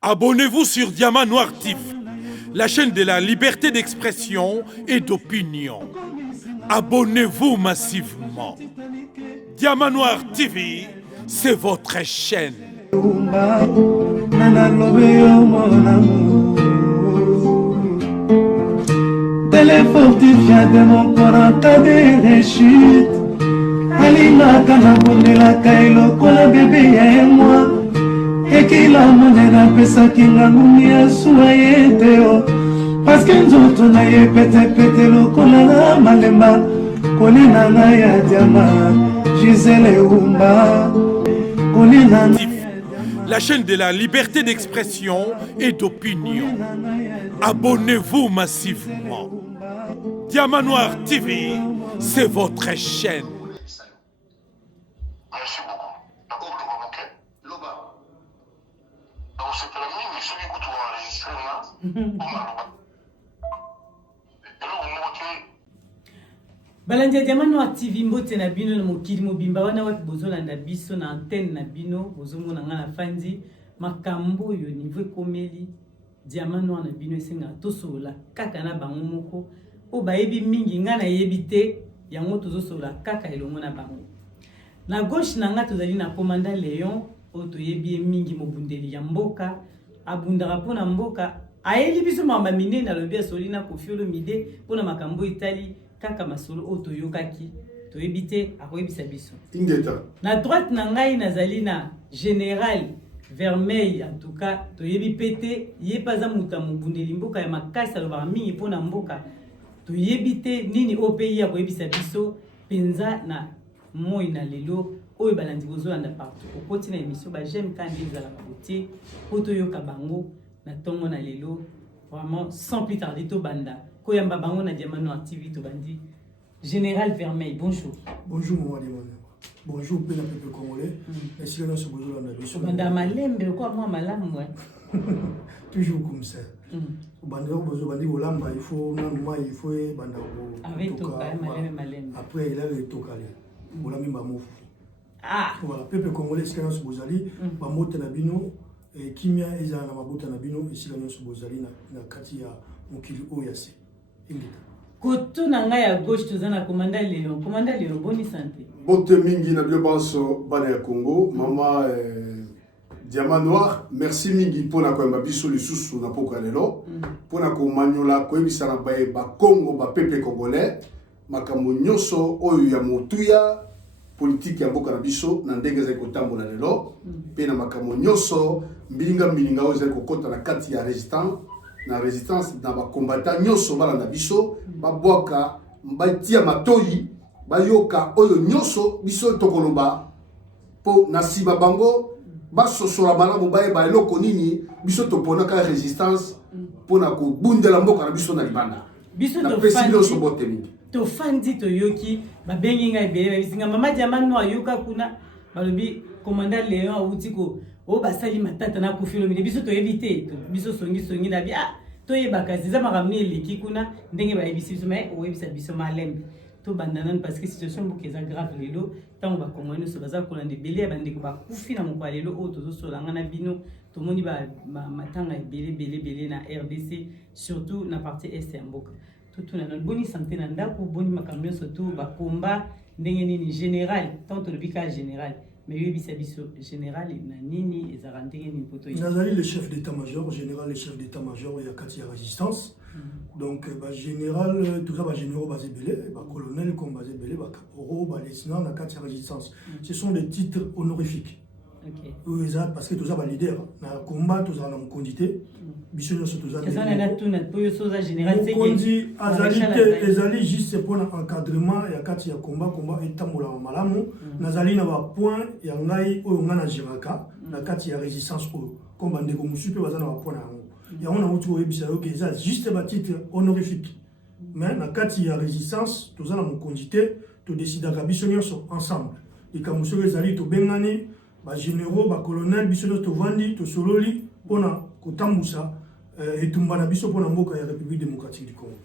Abonnez-vous sur Diamant Noir TV, la chaîne de la liberté d'expression et d'opinion. Abonnez-vous massivement. Diamant Noir TV, c'est votre chaîne. Téléfortifia de mon corps en cas de réussite. Alina kanabundela kailo kola bébé et moi. Et qu'il a monnaie n'a pas ça qui n'a pas soyé parce que nous tous n'ayez pété le kola malemba. Kolina na ya diama, Gisèle Oumba. Kolina na la chaîne de la liberté d'expression et d'opinion. Abonnez-vous massivement. Diamant Noir TV, c'est votre chaîne. Merci beaucoup. Loba. Donc c'est la mine, je suis écouté enregistré là. On a Loba. Et là, on monte. Balandia Diamant Noir TV mbote na bino na mokili mobimba wana watu bozolanda biso na antenne na bino bozomona nga na fandi makambo yo niveau komeli Diamant Noir na bino esenga tosola kaka na bango moko o bayebi mingi nga na yebi te yango tozosola kaka elongo na bango na gauche na nga tozali na commandant Léon o toyebi mingi mobundeli ya mboka abundaka pona mboka ayeli biso mamba minene alobi asoli na kofiolo mide pona makambo itali kaka masolo oto yokaki to ebite akoyebisa biso Ingeta. na droite na ngai nazali na général Vermeil en tout cas to yebi pété yepaza muta mobundeli mboka ya makasi alobaka mingi pona mboka to yebite nini OPI akoyebisa biso penza na moi na lelo oyo balandi bozolanda partout okoti na émission ba j'aime quand ezala babotie poto yoka bango na tongo na lelo vraiment sans plus tarder to banda Koyamba bango na Diamant Noir TV to bandi Général Vermeil, bonjour. Bonjour mon Diamant. Bonjour peuple congolais. Merci que nous sommes bonjour dans la mission. Banda malembe quoi moi malamu toujours comme ça. Banda bonjour bandi olamba il faut normalement il faut banda avec to malembe. Après il a le tokale. Olami ba mofu. Ah. Voilà peuple congolais c'est que nous sommes bozali ba mota na bino et kimia eza na mabota na bino ici nous sommes bozali na kati ya mokili oyase. Koto na ngai ya gauche tozana commandant Léon. Commandant Léon, bonne santé. Bote mingi na bio banso bana ya Congo, mama Diamant Noir, merci mingi pona koyamba biso lisusu na poko lelo. Pona ko manyola koyebisa na baye ba Congo ba peuple congolais, makambo nyoso oyo ya motuya politique ya mboka na biso na ndenge za kotambola lelo, pe na makambo nyoso mbilinga oyo za kokota na kati ya résistance na ba combattant nyoso bala na biso ba bwaka mbatia matoyi bayoka oyo nyoso biso tokoloba po na siba bango ba sosola malamu baye ba eloko nini biso topona ka résistance pona ko bundela mboka na biso na libanda biso na to president so botemi to fandi to yoki ba bengi ngai bele bisinga mama Diamant Noir yoka kuna balobi commandant Léon awutiko o basali matata na kufilo mide biso to éviter biso songi na bi ah to yebaka ziza makamni eleki kuna ndenge ba ebisi biso mais o ebisa biso malembe to bandana parce que situation mboka eza grave lelo tango ba kongwano so baza kolande bele bande ko ba kufi na moko lelo o tozo solanga na bino to moni ba matanga bele na RDC surtout na partie est ya mboka tout na boni santé na ndako boni makamni surtout ba combat ndenge nini général tant to bika général. Mais oui, c'est général, Nini et Zarantine, Nipoto. Nazali le chef d'état-major, général le chef d'état-major, il y a Katia Résistance. Donc, général, tout ça, généraux basé belé, colonel comme basé belé, caporo, lieutenant, la Katia Résistance. Ce sont des titres honorifiques. Ok. Parce que tout ça, leader, na combat, tout ça, na condité. Bisogna tout ça. C'est ça, on a tout notre peu de général. C'est que azali juste pour l'encadrement et Katia combat et tamola malamu. Nazali na ba point ya ngai oyo ngana jiraka na kati ya résistance oyo komba ndeko musupe bazana ba point yango ya ona mutu oyebisa yo que ça juste ba titre honorifique mais na kati ya résistance tozana mo condité to décider ka biso nyonso ensemble et comme monsieur ezali to bengani ba généraux ba colonel biso to vandi to sololi pona kotambusa etumba na biso pona mboka ya République démocratique du Congo.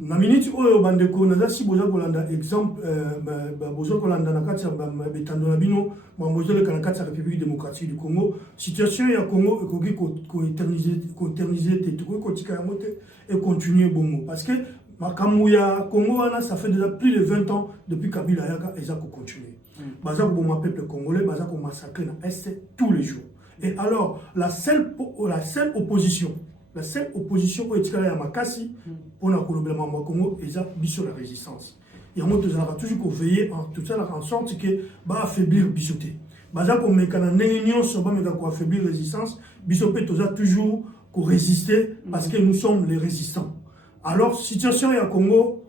na minute oyo bandeko naza si boza kolanda exemple boza kolanda na kati ya betando na bino mamozoleka na kati ya République démocratique du Congo situation ya Congo ekoki ko-éterniser te tokoki kotika yango te et continuer bongo parce que makambo ya Congo wana ça fait déjà plus de 20 ans depuis Kabila yaka eza ko continuer baza ko boma peuple congolais baza ko massacrer na est tous les jours et alors la seule opposition au etikala ya makasi pour na kolobela mambo Congo eza biso la résistance et on doit toujours ko veiller en tout ça en sorte que ba affaiblir bisoté baza ko mekana néunion so ba meka ko affaiblir résistance biso pe toza toujours ko résister parce que nous sommes les résistants alors situation ya Congo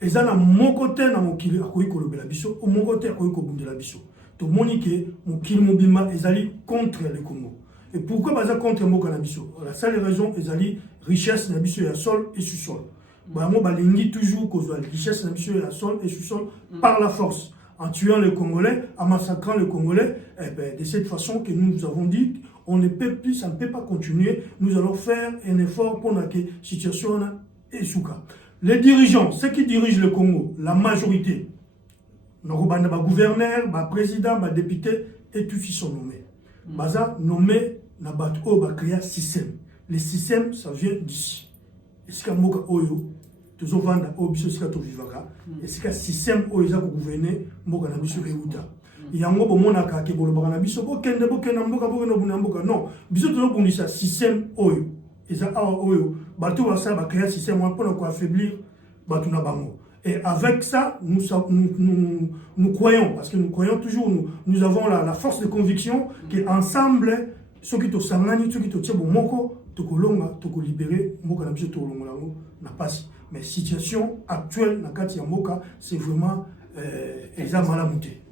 eza na mokote na mokili akoyi kolobela biso au mokote akoyi ko bundela biso to monique mokili mobimba ezali contre le Congo. Et pourquoi baza contre mboka na biso? La seule raison ezali richesse na biso ya sol et sous-sol. Bango balingi toujours kozwa richesse na biso ya sol et sous-sol par la force en tuant les Congolais, en massacrant les Congolais. Et ben, de cette façon que nous avons dit, on ne peut plus, ça ne peut pas continuer. Nous allons faire un effort pour que la situation est souka. Les dirigeants, ceux qui dirigent le Congo, la majorité, nos gouverneurs, présidents, députés, et tous ils sont nommés. Baza nommé na bato ba créer système. Le système ça vient d'ici. Est-ce que moka oyo tozo vanda obiso sika to vivaka? Est-ce que système oyo za ko gouverner moka na biso reuta? Yango bomona ka ke bolo bana biso bo kende mboka no mboka non. Biso tozo bundisa système oyo. Eza oyo bato ba sa ba créer système pour ko affaiblir bato na bango. Et avec ça, nous croyons, parce que nous croyons toujours, nous avons la force de conviction qu'ensemble, ceux qui te sangani, ceux qui te tiennent au moko, te kolonga, te libérer, moka na biso te kolonga na passe. Mais situation actuelle na kati ya moka, c'est vraiment eza malamuté.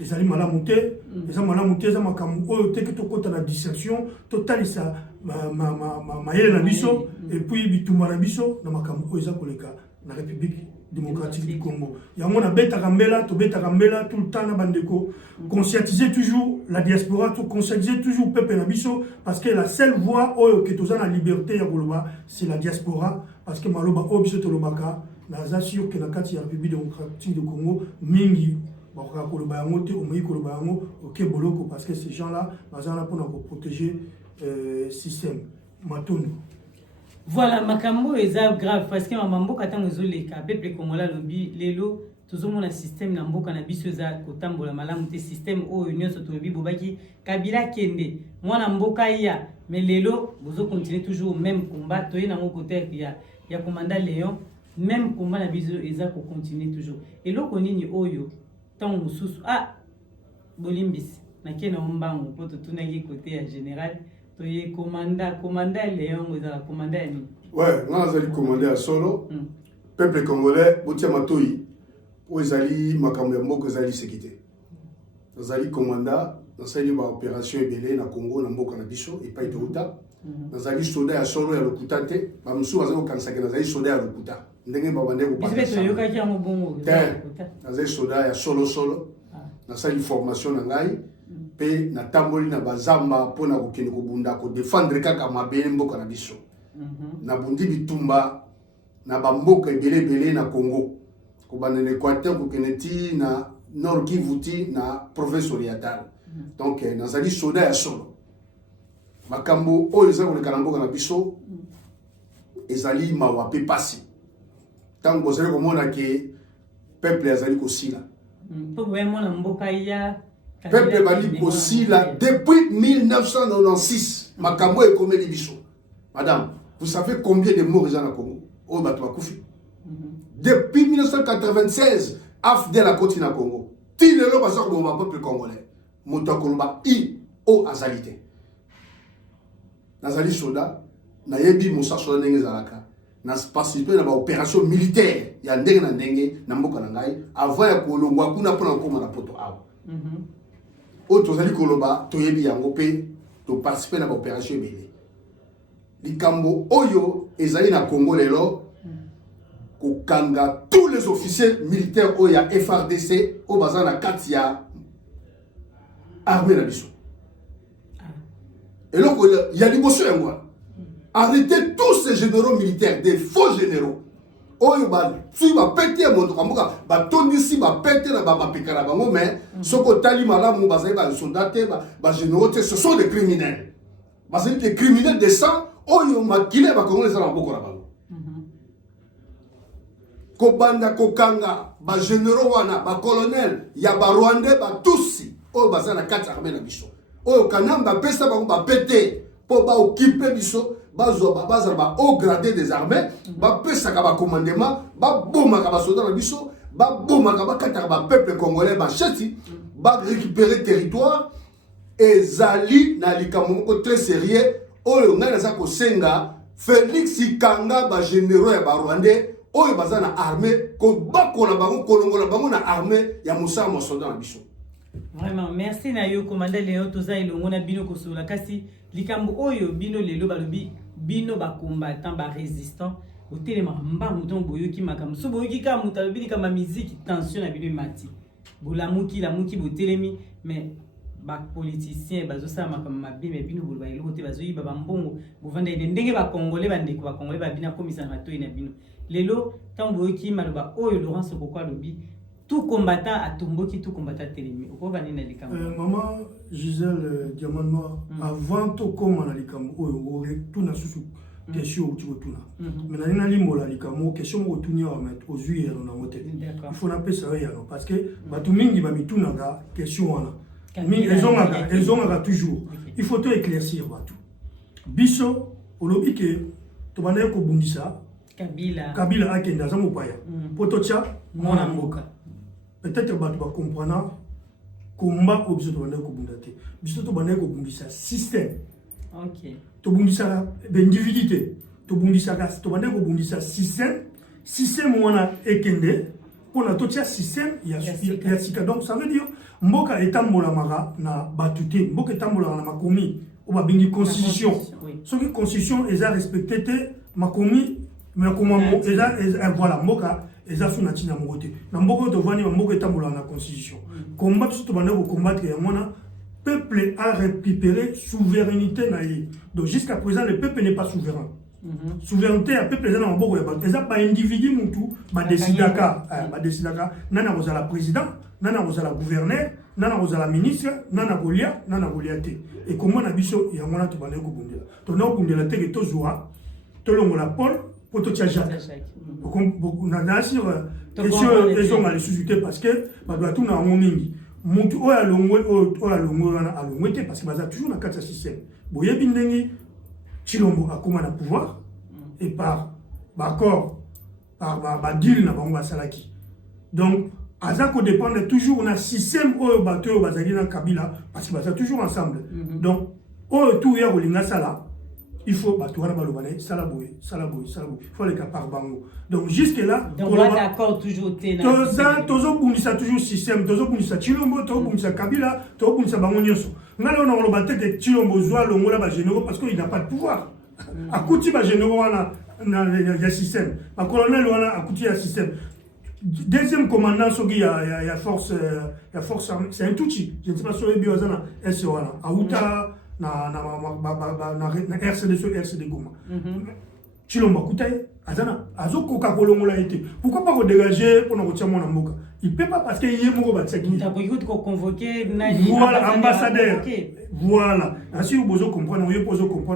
Ezali malamuté, eza malamuté, eza makamu oyo te ki to kota na dissection, totalisa ma yele na biso, et puis bitumba na biso na makamu oyo eza koleka na République démocratique du Congo. Il y a mon bête Rambela, tout le temps, bandeko. Conscientiser toujours la diaspora, conscientiser toujours peuple Nabiso, parce que la seule voie que tu as la liberté, c'est la diaspora, parce que Maloba, Obiso Tolobaka, n'a sûr que la République démocratique du Congo, Mingi, parce que ces gens-là, ils sont là pour protéger le système. Matono. Voilà, makambo est grave parce que mambo katanga zoleka peuple congolais lobi lelo tozomona système na mboka na biso za kotambola malamu te système oyo nyonso tobi bobaki Kabila kende mwana mboka ya mais lelo bozo continuer toujours même combat toye na mon côté ya commandant Léon même combat na biso eza ko continuer toujours et loko nini oyo tant mususu bolimbisi na kena mbango poto tunaki côté ya général. Tu commandant Léon, vous avez commandé à nous. Ouais, nous avons commandé à solo. Peuple congolais, Boutia Matoui, vous avez makambo moko zali sécurité. Nous avons commandé, nous avons opération ebele na Congo na mboka na biso et pas ituta. Nous avons soda à solo ya lokuta te, ba musu bazako kansaka nous avons soda ya lokuta. Ndenge babande ko pas. Biso yoka ki ngo bongo. Nous avons soda ya solo. Nous avons formation na ngai. Pe na tamboli na bazamba pona kokende kobunda ko défendre kaka mabele mboka na biso na bundi bitumba na bamboka ebele na Congo ko bana l'Équateur ko keneti na Nord Kivu na province orientale donc nazali soda ya solo makambo oyo za koleka na mboka na biso ezali mawa pe pasi tango zali komona ke peuple azali kosila po vraiment na mboka ya peuple bali kosila depuis 1996 makambo e komeli biso. Madame, vous savez combien de morts il y a au Congo? Oh bato bakufi. Depuis 1996 afdel la côte na Congo. Ti lelo ba sako ba peuple congolais. Moto koloba i o azalité. Nazali soda na yebi musa soda ndenge zalaka. Na participer na ba opération militaire ya ndenge na ndenge na mboka na ngai avant ya kolongwa kuna pona koma na poto awa. Autres zali koloba toyebi yango pe to participer na opération ebele likambo oyo ezali na Congo lelo kokanga tous les officiers militaires oyo ya FRDC o baza na kati ya armée na biso et donc il y a liboso yango arrêtez tous ces généraux militaires des faux généraux oyo tu ba pété moto kamuka ba tondisi ba pété na ba pikara bango mais soko tali malamu bazali ba soldat te ba généraux te, ce sont des criminels. Bazali des criminels de sang oyo makile ba kongo les ala boko na bango. Ko banda ko kanga ba généraux wana ba colonel ya ba rwandais ba tusi oyo bazali na kati armée na biso. Oyo kanamba pesa bango ba pété pour ba occuper biso. Baza ba haut gradé des armées, ba pesa ka ba commandement, ba boma ka ba soldat na biso, ba boma ka ba kata ba peuple congolais ba chati, ba récupérer territoire et zali na likambo ko très sérieux oyo ngana za ko senga Félix Kanga ba généraux ya ba rwandais oyo baza na armée ko bakola bango kolongola bango na armée ya Moussa mo soldat na biso. Vraiment, merci na yo commandant Léon Toza elongo na bino kosola kasi likambo oyo bino lelo balobi bino ba combattant ba résistant otelema mbangu donc boyoki makambo so boyoki ka muta lobi likamba musique tension na bino mati bolamuki la muki botelemi mais ba politicien bazo sa makambo mabe mais bino boloba eloko te bazo yiba ba mbongo bovanda ide ndenge ba congolais bandeko ba congolais ba bina komisa na matoi na bino lelo tant boyoki maloba oyo Laurence Okoko lobi tout combattant a tomboki tout combattant télémi okova nina likambo maman Gisèle Diamant Noir avant to koma na likambo oyo tout na susu question tu tuna mais na limbola likambo question mo tunia wa mettre aux yeux na moté il faut na pesa ya no parce que batu mingi ba mituna ga question wana mingi elles ont toujours il faut to éclaircir batu biso olobi ke to bana ko bundisa Kabila akenda za mopaya poto tia mona mboka. Peut-être que tu comprendre combat objet de bande ko bundate biso to bande ko bundisa système. OK. To bundisa individualité to bundisa to bande ko bundisa système wana ekende pour na to tia système ya sika donc ça veut dire mboka etambola mara na batute mboka etambola na makomi o ba bingi constitution. Ce qui constitution est à respecter makomi mais comment voilà mboka eza suna tina mogote na mboko to vani mboka etambola na constitution combat surtout bande ko combattre ya mona peuple a récupéré souveraineté na yi donc jusqu'à présent le peuple n'est pas souverain souveraineté à peuple eza na mboko ya ba eza pas individu mutu ba décidaka nana kozala président nana kozala gouverneur nana kozala ministre nana kolia te et comment na biso ya mona to bande ko bundela to na bundela te ke to joa to longola Paul poto tia Jacques na sur question les susciter parce que ba doit tout na mingi mutu oya longwe wana alongwe te parce que baza toujours na kati système boyebi ndengi Chilombo akoma na pouvoir et par accord par deal na bango basalaki donc azako dépendre toujours na système oyo bato bazali na Kabila parce que baza toujours ensemble donc oyo tout ya kolinga sala il faut battre la balle salaboy il faut les cas par bango donc jusque là donc on va d'accord toujours tozo bundisa toujours système tozo bundisa Chilombo tozo bundisa Kabila tozo bundisa bango nyonso ngalo na lo batte que Chilombo zoa longola ba généraux parce qu'il n'a pas de pouvoir akuti ba généraux wana na système ba colonel wana akuti ya système deuxième commandant sogi ya force c'est un touchi je ne sais pas sur les biozana est wana auta na RCD Goma. Chilombo Koutaye, Azana, Azoko Kakolongola été. Pourquoi pas dégager pour nous retirer mon amour? Il ne peut pas parce qu'il y a mon batsaki. Il a convoqué voilà, ambassadeur. Voilà. Ainsi, vous pouvez comprendre,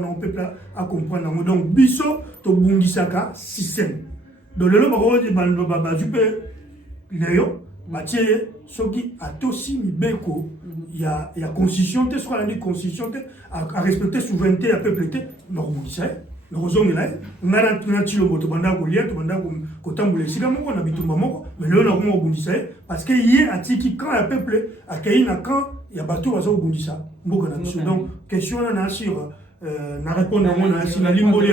on peut pas comprendre. Donc, Bisso, to Bundisaka, système. Donc, le lot de Léo, Mathieu, Soki, Atosi, Mibeko. Il y a constitution, ce qu'on a dit constitution, à respecter souveraineté, à peuple, nous sommes là, nous avons dit que nous avons dit que nous avons dit que nous avons dit que nous avons dit parce qu'il y a un quand le peuple a accueilli quand il y a bateau à Bundisa. Donc, question sur na répondre à la limboli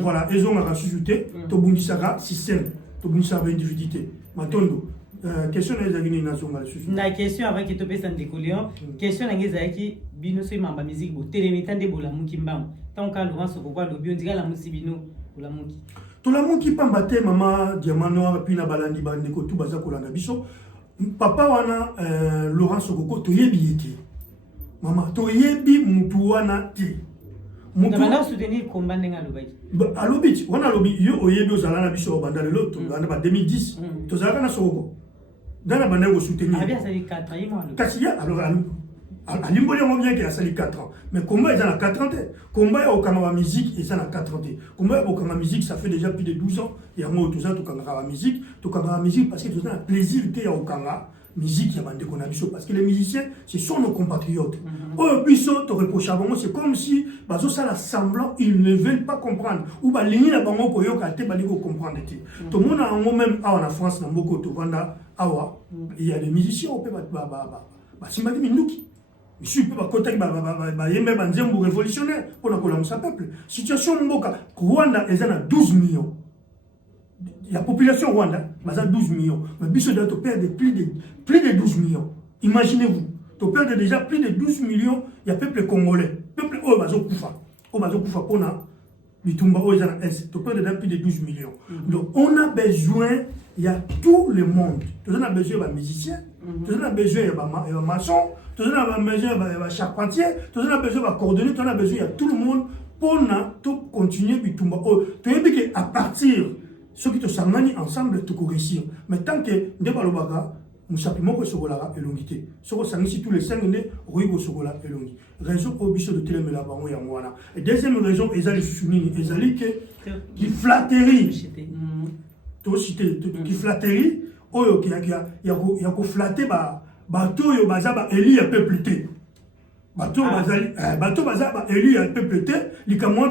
voilà, ils ont rajouté to Bundisa système, to Bundisa individualité. Matondo. Question na question avant que tu pèses en décolléon question ngezaki bino so mamba musique bo télémitande bola muki mbam tant ka Laurence Okoko lobi on diga la musibino bola muki to la muki pamba te mama Diamant Noir puis na balandi bande ko tout baza kolanda biso papa wana Laurence Okoko to yebi yete mama to yebi mutu wana te Ndabana soutenir combat ndenga lobaki. Alobi, on a lobby yo oyebi ozala na biso banda le lot, en 2010. Tozala na soko. Dans la bande soutenir. Ah bien ça dit 4 ans moi. Kassia alors à l'imboli on bien qu'il a sali 4 ans. Mais combat ils ont 4 ans. Combat au Kama musique ils ont 4 ans. Combat au Kama musique ça fait déjà plus de 12 ans. Il y a moi tout ça tout Kama musique parce que tout un plaisir que au Kama musique il y a bande qu'on a biso parce que les musiciens ce sont nos compatriotes. Oh biso te reproche c'est comme si bazo ça semblant ils ne veulent pas comprendre ou ba ligner la bango ko yoka te ba liko comprendre te. Tout le monde a même en France na mboko to vanda awa il y a des musiciens au peut ba simadi minuki. Monsieur peut pas contacter ba yembe ba nzembo révolutionnaire pour la colonisation peuple. Situation mboka Rwanda ils en a 12 millions. La population Rwanda, a 12 millions. Mais Bissot doit perdre plus de 12 millions. Imaginez-vous, tu perds déjà plus de 12 millions, il y a peuple congolais. Peuple Obazo Koufa. Obazo Koufa Pona, Bitumba Ozana S. Tu perds déjà plus de 12 millions. Donc on a besoin, il y a tout le monde. Tu as besoin de musiciens, tu as besoin de maçons, tu as besoin de charpentiers, tu as besoin de coordonner, tu as besoin de tout le monde pour continuer Bitumba. Tu as dit qu'à partir ceux qui te s'amènent ensemble te réussir. Mais tant que Ndebalobaka, nous sapons que ce là est longité. Ce que si tous les 5 années, Roygo Sogola est long. Raison au bicho de Télémela Bango Yamwana. Et deuxième raison, ils souligner, qui flatterie. Tout cité, qui flatterie, oh, qui a flatté, bateau, yo bazaba, Eli a peuple. Bateau Bazaba élu un peu pété, les Cameroun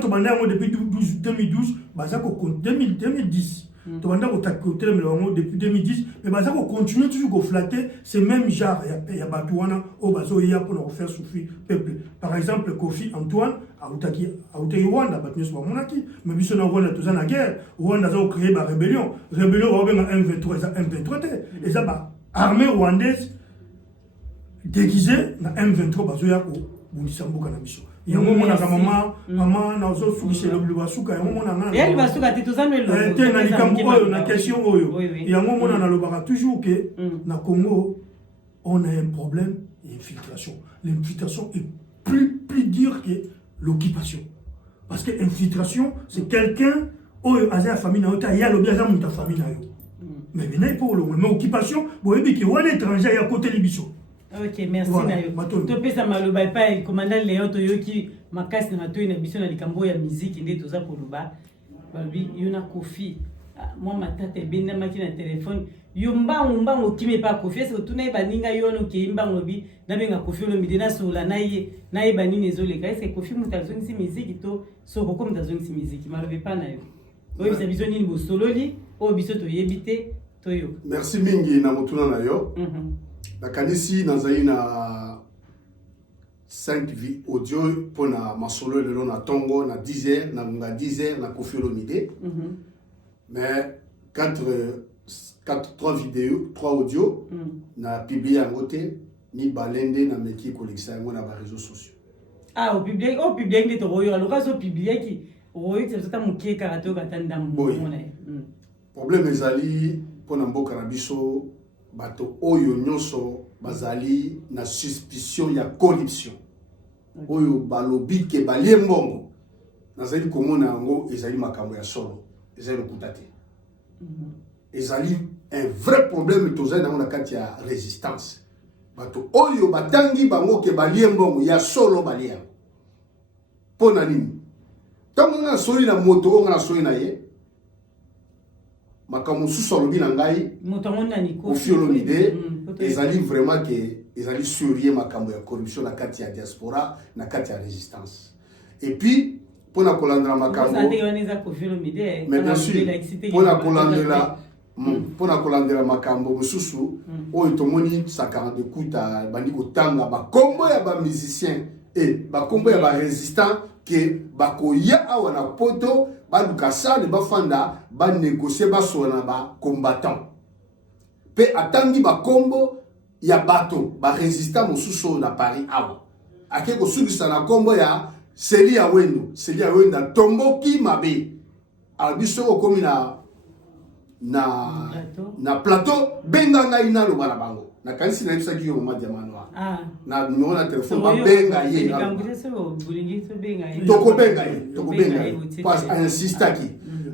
depuis 2012, Bazako 2010. Depuis 2010, mais Bazako continue toujours à flatter ces mêmes genres. Il y a Batouana, au Bazoïa pour nous faire souffrir peuple. Par exemple, Kofi Antoine, à Rwanda, mais Bissona Rwanda, tout ça la guerre. Rwanda a créé la rébellion. Rébellion, on a M23, et ça, armée rwandaise. Déguisé na M23 bazoya ko bunisambuka na biso. Yango mona ka mama na zo sukise le basuka yango mona ngana. Elle basuka te tozano le. Te na likambo oyo na question oyo. Yango mona na lobaka toujours que na Congo on a un problème d'infiltration. L'infiltration est plus dur que l'occupation. Parce que l'infiltration c'est quelqu'un oyo aza famille na ota ya lobi aza muta famille na yo. Mais venez pour le mais occupation boyebi ki wana étranger ya côté libiso. Ok, merci Nayo. Tu peux ça maloba pas commandant Léon Toyoki makasi na matoi na biso na likambo ya musique ndé toza poloba. Babi yona Kofi. Moi ma tante benda maki na téléphone. Yo mbango kimi pa Kofi c'est tout na baninga yono ke mbango bi na benga Kofi lo midena sola na ye banini ezoleka. Est-ce que Kofi mutazongi si musique to so ko mutazongi si musique maloba pas Nayo. Oyo bisa biso nini bo sololi o biso to yebite toyo. Merci mingi na mutuna na yo. La kanisi nazali na 5 vie audio pour na masolo le na tongo na 10h na nga 10h na Kofi Olomide. Mais 3 vidéos, 3 audio na publié en côté ni balende na meki collection na ba réseaux sociaux. Ah au public ndi to royo alors kaso publié ki royo c'est ça mukie karato katanda mona. Problème ezali pour na mboka na biso bato oyo nyonso bazali na suspicion ya corruption. Oyo balobi ke balie mbongo. Nazali komona yango ezali makambo ya solo. Ezali kutate. Ezali un vrai problème tozali na mona kati ya résistance. Bato oyo batangi bango ke balie mbongo ya solo balia. Pona nini? Tango na soli na moto na soli na ye. Makambo susu alobi na ngai motongonda ni Kofi Olomide ezali vraiment que ezali surier makambo ya corruption na kati ya diaspora na kati ya résistance. Et puis pona kolandela makambo mais bien sûr pona kolandela makambo mususu oyo tomoni sakana de kuta bandi kotanga bakombo ya ba musicien et bakombo ya ba résistant que bakoya awa na poto baluka sale bafanda ba négocier ba sona ba combattant pe atangi ba kombo ya bato ba résistant mosusu na Paris awa akeko subisa na kombo ya Celia Wendo tomboki mabe abiso komi na na plateau benga ngai na lo bana bango na kanisi na yebisa ki yo mama Diamant Noir na numéro na téléphone ba benga ye toko benga ye parce insista ki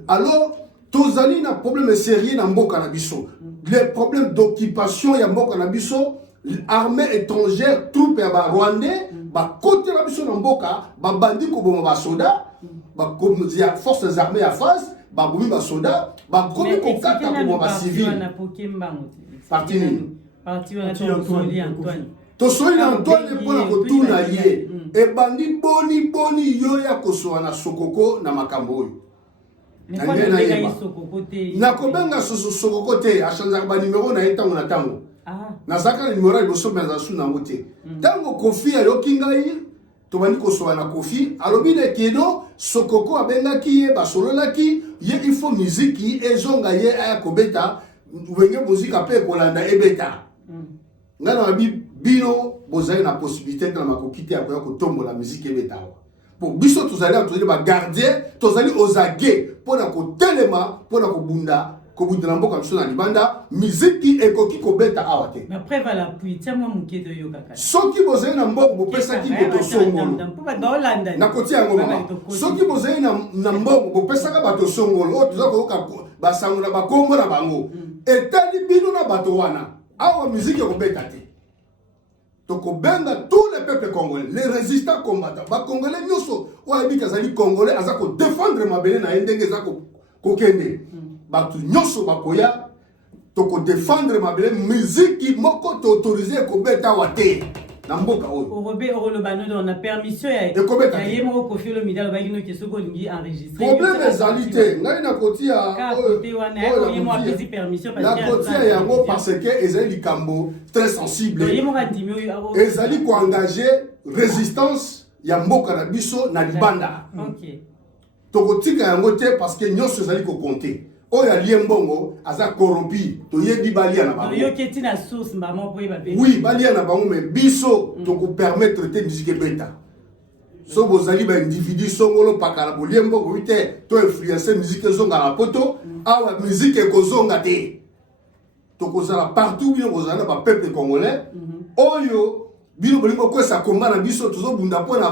alors tozali na problème sérieux na mboka na biso les problèmes d'occupation ya mboka na biso armée étrangère troupe ya ba rwandais ba côté na biso na mboka ba bandi ko boma ba soda ba comme ya forces armées ya face ba bomi ba soda ba komi ko kata ko ba civil parti tosoli Antoine mpona kotuna ye ebandi boni yo ya kosoa na sokoko na makambo oyo nakobenga sokoko te achanzaka banimero na ye ntango na ntango nazalaka na nimero ya liboso me azasu nango te ntango kofi ayoki ngai tobandi kosoa na kofi alobi lekedo sokoko abengaki ye basololaki ye ifo miziki ezonga ye aya kobeta wenge muzika mpe ekolanda ebeta ngai na babi bino bozali na possibilité na makoki te ya koya kotombola miziki ebeta awa po biso tozali bagardien tozali ozage mpona kotelema mpona kobundela mboka biso na libanda miziki ekoki kobeta awa te soki bozali na mbongo bopesaki bato songolo nakotia yango mama soki bozali na mbongo bopesaka bato songolo oyo toza koyoka basango na bakombo na bango etali bino na bato wana awa miziki ekobeta te tokobenga tous les peuples congolais les résistants combattants bacongolais nyonso oyo ayebiki azali congolais aza kodéfendre mabele na ye ndenge eza kokende bato nyonso bakoya tokodéfendre mabele miziki moko toautorize ekobeta awa te na mboka oyo problème ezali te ngai nakotia yango parce que ezali likambo très sensible ezali koengage résistance ya mboka na biso na libanda tokotika yango te parce que nyonso ezali kokonte oyo alie mbongo aza corrompi toyebi balia na bango oui balia na bango mais biso tokopermettre te musique ebeta so bozali baindividu songolo pakala bolie mbongo te to influencer musique ezonga na poto awa musique ekozonga te tokozala partout bino kozala na bapeuple congolais oyo bino bolingo kokwesa komba na biso tozobunda mpona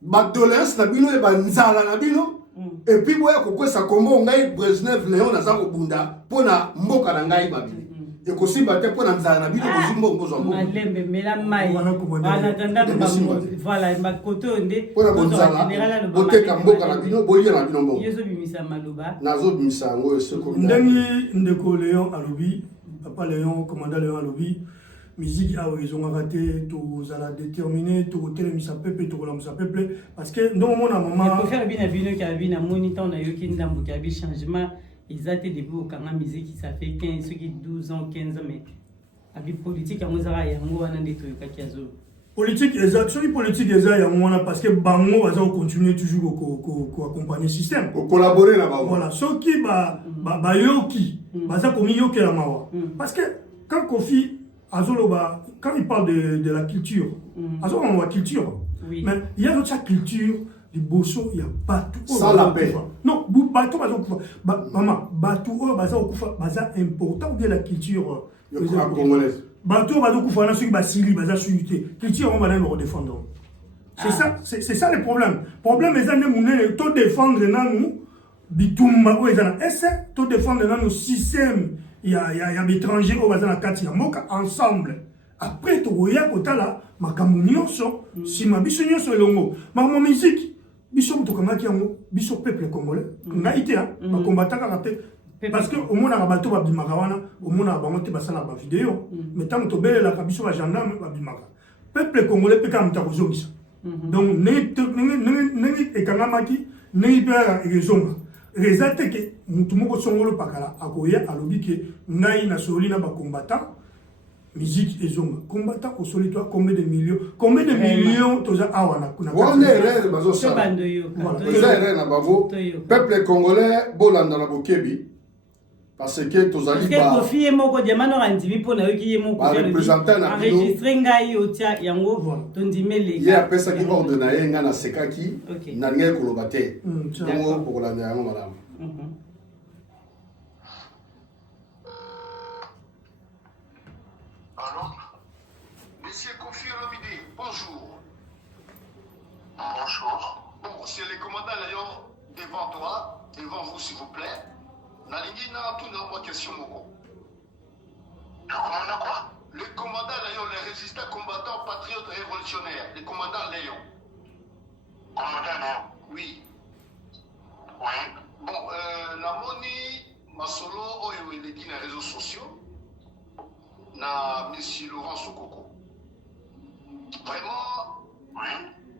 badoléance na bino e banzala na bino et puis boya kokwesa kombo ngai Brezhnev Léon naza kobunda mpona mboka na ngai babili ekosimba te mpona nzala na bino kozimbo ngozwa malembe mela mai anatanda voilà makoto nde mpona bonzala boteka mboka na bino bolia na bino mbongo yezobimisa maloba nazobimisa yango eseko ndenge ndeko Léon alobi papa Léon commandant Léon alobi musique a raison raté tout ça déterminé tout télémisa peuple tout la peuple parce que non mon maman pour faire bien vino qui a bien moniteur na yoki ndambo qui a bien changement ils a été depuis au kanga musique ça fait 15 ceux qui 12 ans 15 ans mais abi politique ya mozara yango wana ndeto yoka kiazo politique exact politique eza ya mona parce que bango va continuer toujours ko accompagner système ko collaborer na bango voilà ceux qui ba yoki baza komi yoki la mawa parce que quand Kofi Azoloba, quand il parle de la culture, Azoloba, on voit culture. Oui. Mais il y a d'autres culture, du bosso, il y a bateau. Sans la paix. Non, bateau, maman, bateau, baza important ou bien la culture congolaise. Bateau, baza sur Basili, baza sur UT. Culture, on va le redéfendre. C'est ça le problème. Le problème, c'est que nous défendre nous, bitumba, est-ce que défendre nos systèmes. Il y a des étrangers au bazar Katia Moka ensemble. Après, tu vois, Kotala, ma camounionso, si ma bisonioso est longo. Ma musique, bisson Tokamaki, bisson peuple congolais, naïté, ma combattant à rater. Parce que au monde a bateau, Babimarawana, au monde a bamonté basala vidéo. Mais tant que tu belles la cabisson, la gendarme, Babimara. Peuple congolais, peut quand tu as donc, n'est et Kanamaki, n'est pas raison. Résultat que mutumoko songolo pakala akoya alobi ke ngai na soli na ba combattant musique ezonga combattant au soli toi combien de millions toza awana kuna wone rere bazo sa voilà rere na babo peuple congolais bolanda na bokebi parce que tozali ba parce que Kofi moko Diamant Noir pona yoki ye moko enregistrer ngai otia yango tondimele ya pesa ki ordona ye ngana sekaki na ngai kolobate yango pour la yango madame bonjour. Bonjour. Bon, c'est le commandant Léon devant toi, devant vous s'il vous plaît. Nalingi na tout dans votre question moko. Le commandant quoi? Le commandant Léon, le résistant combattant patriote révolutionnaire, le commandant Léon. Commandant Léon? Oui. Oui. Bon, namoni masolo oyo eleki na réseaux sociaux na monsieur Laurent Sokoko. Vraiment, oui.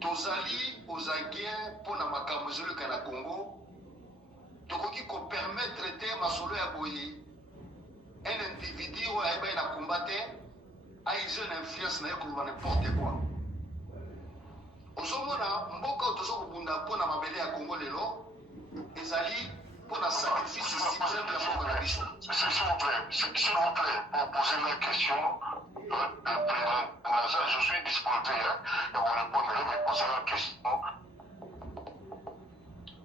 Tozali aux aguiens pour na makambo ezoleka na Congo. Tokoki ko permettre te masolo ya boye un individu oyo ayeba na combattre a une influence na yoko n'importe quoi. Ozomona mboka otozo kubunda pour na mabele ya Congo lelo ezali pour la sacrifice citoyen de la population. S'il vous plaît, pour poser la question, je suis disposé à vous répondre, mais poser la question.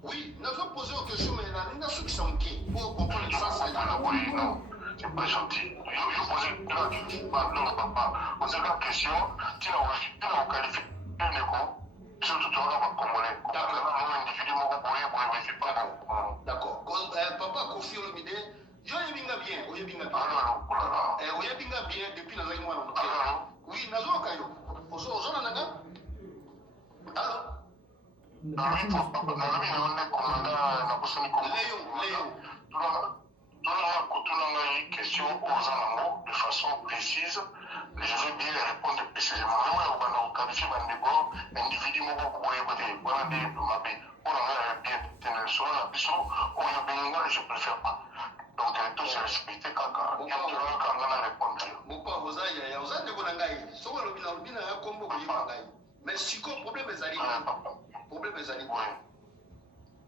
Oui, nous avons posé une question, mais nous avons ceux qui sont qui pour comprendre ça, ça oui, non, c'est pas gentil. Je posais la question, non, papa, poser la question, tu n'as qualifié un écho. D'accord. Papa Kofi Olomide, je yebinga bien, oyebinga bien. Oyebinga bien depuis nazali mwana moke. Oui, nazoka yo. Ozona nanga? Alors. Léon. Une question aux animaux de façon précise. Je vais bien répondre précisément. On qualifie un individu qui je préfère pas. Donc, tout c'est respecté quand on a répondu. Mais si le problème est allé,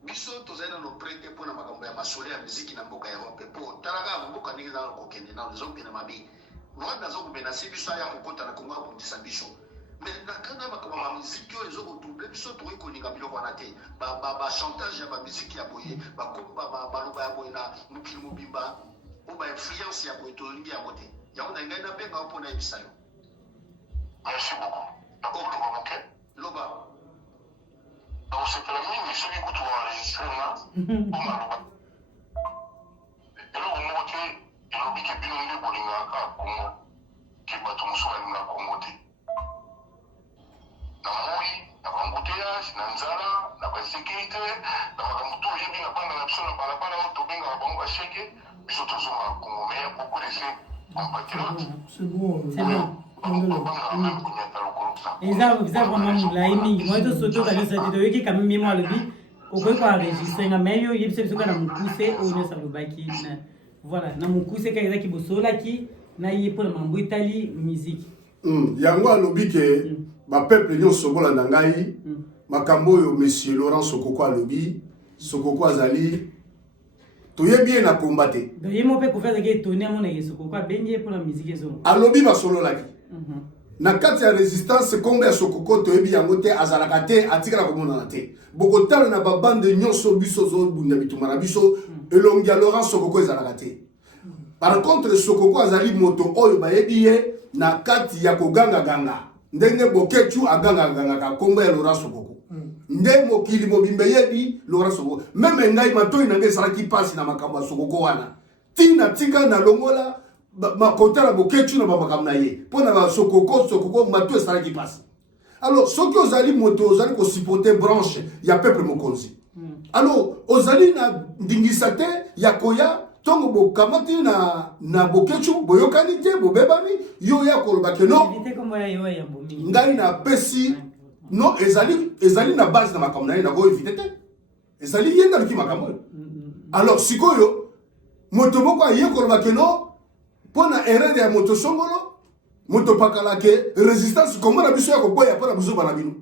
biso tozali no prêter pour na makambo ya masolo ya musique na mboka ya Europe pour talaka mboka ndenge na kokende na zombi na mabi Rwanda zo kubena si biso ya kokota na Kongo pour disambisho mais na kana makambo ya musique yo ezo ko double biso to ko ninga biloko na te ba chantage ya ba musique ya boye ba komba ba loba ya boye na mukili mobimba ou ba influence ya boye to ngi ya bote ya on ngai na benga pour na ebisayo. Merci beaucoup. OK. Loba. Donc c'est la même chose que tu as enregistré là. Et là, on voit que il a dit que bien on est pour l'inga Congo, qui va tout muso na Congo te. Na moi, na embouteillage, na nzala, na sécurité, na makambo yebi na banda na biso na balabala to benga bango ba cheke, biso tozo na Congo mais beaucoup de ces compatriotes. C'est bon. eza vraiment molai mingi moi tosotoka nyonso te toyoki kami mimo alobi okoki koenregistrenga mai yo yebisa biso kaka na mokuse oyo nyonso alobaki voilà na mokuse kaka ezaki bosololaki na ye mpo na mambo etali musike yango alobi ke bapeuple nyonso bolanda ngai makambo oyo monsieur Laurent Sokoko alobi Sokoko azali toyebi ye na komba te ye mo mpe kofi azalaki etoni amonake Sokoko abengi ye mpo na musike ezongo alobi basololaki na kati ya résistance kombe ya Sokoko toyebi yango te azalaka te atikala komonana te bokotala na babande nyonso biso zobunda bituma na biso elongi ya Laurent Sokoko ezalaka te. Par contre Sokoko azali moto oyo bayebi ye na kati ya koganga ndenge Boketu aganga ka kombe ya Laurent Sokoko nde mokili mobimbe yebi Laurent Sokoko meme ngai matoi na ngai saraki pasi na makambo ya Sokoko wana tina tika na longola makotala Boketu na makambo na ye pona ba Sokoko matoi saraki pasi. Alors soki ozali moto ozali ko supporter branche ya peuple mokonzi alors ozali na ndingisa te ya koya tongo bokamati na Boketu boyokani te bobebani yo ya koloba ke no ngai na pesi no ezali na base na makambo na ye na ko éviter te ezali yenda liki makambo. Alors sikoyo moto moko aye koloba ke no pona erreur ya moto songolo moto pakala ke résistance komona biso ya koboya pona biso bana bino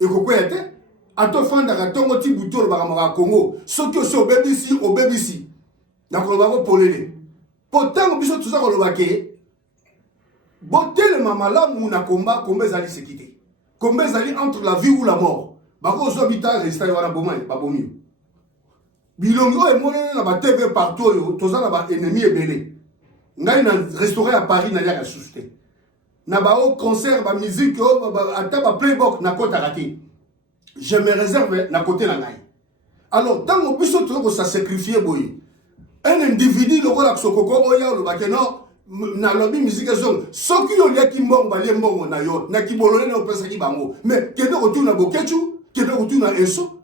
ekokoya te atofanda ka tongo ti butoro bakamaka Congo soki oso obebisi na koloba ko polele potango biso tuza koloba ke botelema malamu na komba ezali sekite komba ezali entre la vie ou la mort bako zo bita résistance wana bomai babomi bilongo emonana na ba TV partout yo toza na ba ennemi ebele ngai na restaurant à Paris na yaka susté na ba au concert ba musique ata ba playbook na kota raté je me réserve na côté la ngai alors tant on biso to ko ça sacrifier boy un individu le ko sokoko oya lo bakeno na lobby musique zone soki yo liaki mbongo balie mbongo na yo na kibolole na opesa ki bango mais kende ko tuna bokechu kende ko tuna eso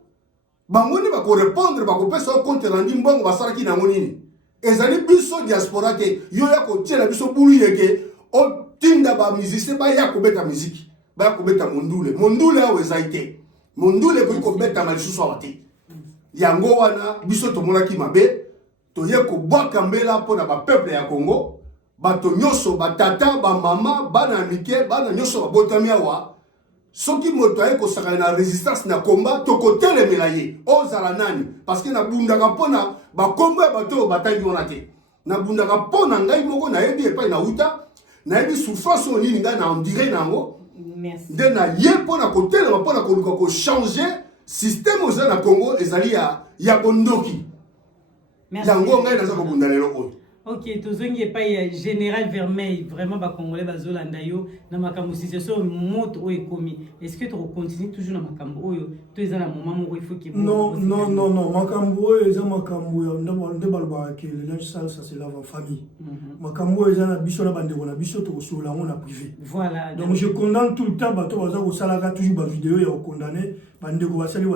bango ni ba ko répondre ba ko pesa compte rendu mbongo basala ki na ngonini ezali biso diaspora ke yo ya ko tiela biso bulu yeke o tinda ba musicien ba ya ko beta musique ba ko beta mondule awe zaite mondule ko beta malisusu awate yango wana biso to monaki mabe to ye ko boka mbela pona ba peuple ya Congo bato nyoso batata ba mama bana mike bana nyoso ba botami awa soki moto aye ko saka na résistance na combat to ko telemela ye ozala nani parce que na bundaka pona ba combat bato batangi wana te na bundaka pona ngai moko na yebi epai na uta na yebi souffrance on nini ngai na endire nango merci de na ye pona ko telema pona ko luka ko changer système oza na Congo ezali ya bondoki yango ngai naza ko bunda lelo oyo. Ok, tozongi epai Général Vermeil, vraiment ba congolais bazolanda yo na makambo situation moto o ekomi. Est-ce que tu continues toujours na makambo oyo? To eza na moment moko il faut que Non, makambo oyo eza makambo ya nde balba ke le linge sale ça se lave en famille. Makambo oyo eza na biso na bandeko na biso to kosola ngo na privé. Voilà. Donc je condamne tout le temps bato baza ko salaka toujours ba vidéo ya condamner bandeko basali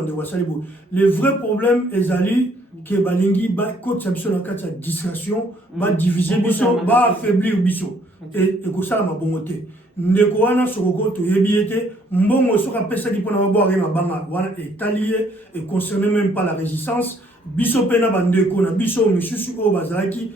bo. Le vrai problème ezali que balingi ba côté biso na kati ya distraction ba diviser biso ba affaiblir biso et ko sala mabongote ndeko wana sokoko to yebiete mbongo soka pesa ki pona ba na banga wana étalier et concerne même pas la résistance biso pena bandeko na biso misusu o bazalaki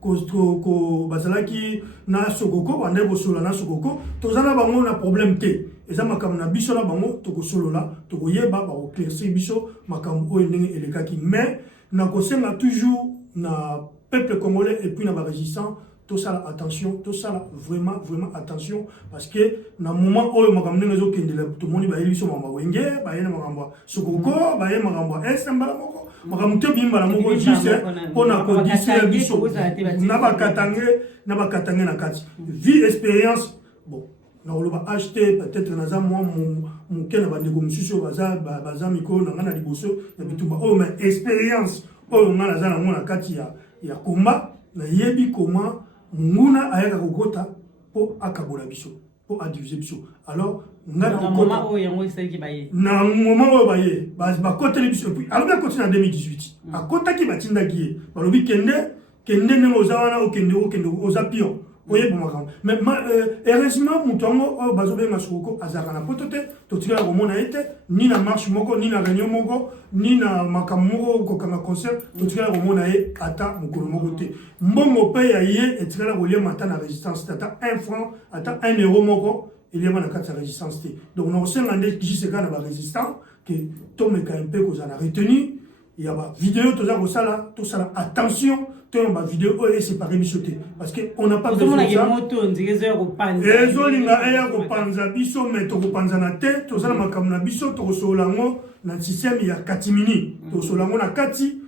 ko bazalaki na sokoko bande bosola na sokoko tozana bango na problème te eza makambo na biso na bango to kosolola to koyeba ba éclaircir biso makambo o ndenge elekaki mais na kosenga toujours na peuple congolais et puis na ba résistant tout ça attention tout ça vraiment attention parce que na moment où makambo ndenge zo kendela tout monde ba yeliso mama wenge ba yena makambo sokoko ba yena makambo esambala moko makambo te bimbala moko juste pona ko disira biso na ba katange na kati vie expérience bon na oloba acheter peut-être naza moi mon kena bandeko misusu baza miko na ngana liboso ya bitumba oh mais expérience oh ngana za na mona kati ya combat na yebi comment nguna ayaka kokota po akabola biso po adiviser biso alors ngana na moment oyo yango esaki baye na moment oyo baye ba koteli biso puis alors bien continue en 2018 akota ki batinda ki balobi kende ne ozawana okende oza pion oye bon makambo mais heureusement mutongo o bazobe masoko azaka na potote to tira ko mona ete ni na marche moko ni na réunion moko ni na makambo moko ko kanga concert to tira ko mona e ata mukolo moko te mbongo pe ya ye et tira ko lia mata na résistance ata 1 franc ata 1 euro moko il y a na kata résistance te donc on sait ngande jiseka na ba résistant que to meka un peu ko za na retenu il y a ba vidéo to ça attention ma vidéo est séparée bichoté parce que on n'a pas besoin de ça ezolinga eya kopanza biso mais to kopanza na te to sala makambo na biso to kosolango na système ya katimini to solango na kati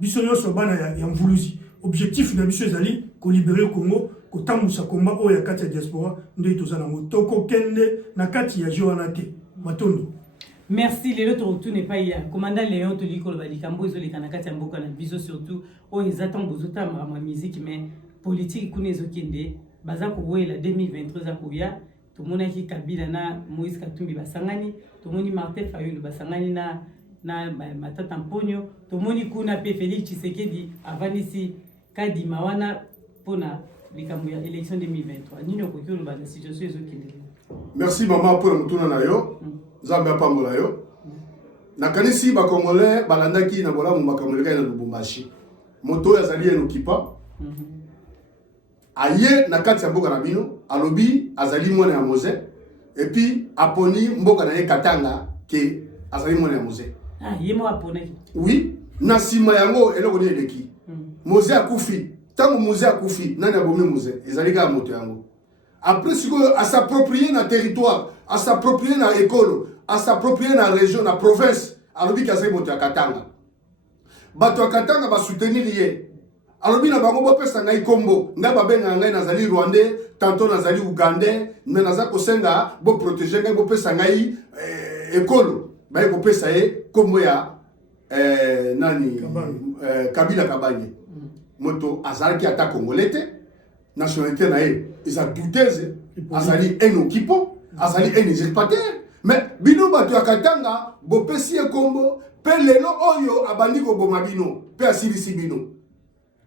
biso nyonso bana ya mvuluzi objectif na biso ezali ko libérer Congo ko tambusa komba o ya kati ya diaspora nde to sala ngo to ko kende na kati ya joana te matondo. Merci, les autres retours n'est pas hier. Commandant Léon te dit qu'on va dire Cambo, ils ont les Kanakati Amboka, biso surtout. Oh, ils attendent vos autres ma musique, mais politique, qu'on est au Kende. Baza Koué, la 2023 à Kouya. Tout le monde a qui Kabila na Moïse Katumbi Basangani. Tout le monde Martin Fayulu Basangani na Matata Mponyo. Tout le monde Kuna P. Félix Tshisekedi avant ici. Kadi Mawana Pona, l'élection 2023. Nino Kokyo, la situation est au Kende. Merci maman pour le tour nayo. Zambia pambola yo. Nakanisi ba Congolais balandaki na bola mbakamole kai na Lubumbashi. Moto ya zali eno kipa. Aye na kati ya mboka na bino, alobi azali mwana ya Mose et puis aponi mboka na ye Katanga ke azali mwana ya Mose. Ah, yemo aponi. Oui, na sima yango eloko ni eleki. Mose akufi. Tango Mose akufi, nani abomi Mose? Ezali ka moto yango. Après ce à s'approprier na territoire, à s'approprier na école, à s'approprier na région, na province, alobi ka zali moto ya Katanga. Bato ya Katanga ba soutenir ye. alors bina bango bopesa ngai kombo nga babenga ngai nazali rwandais tantôt nazali ougandais mais naza kosenga bo protéger ngai bopesa ngai ekolo baye kopesa ye kombo ya nani Kabila Kabanye moto azalaki ata congolais te nationalité na ye eza douteuse azali un occupant azali un usurpateur mais bino bato ya Katanga bopesi ye kombo pe lelo oyo abandi koboma bino pe asilisi bino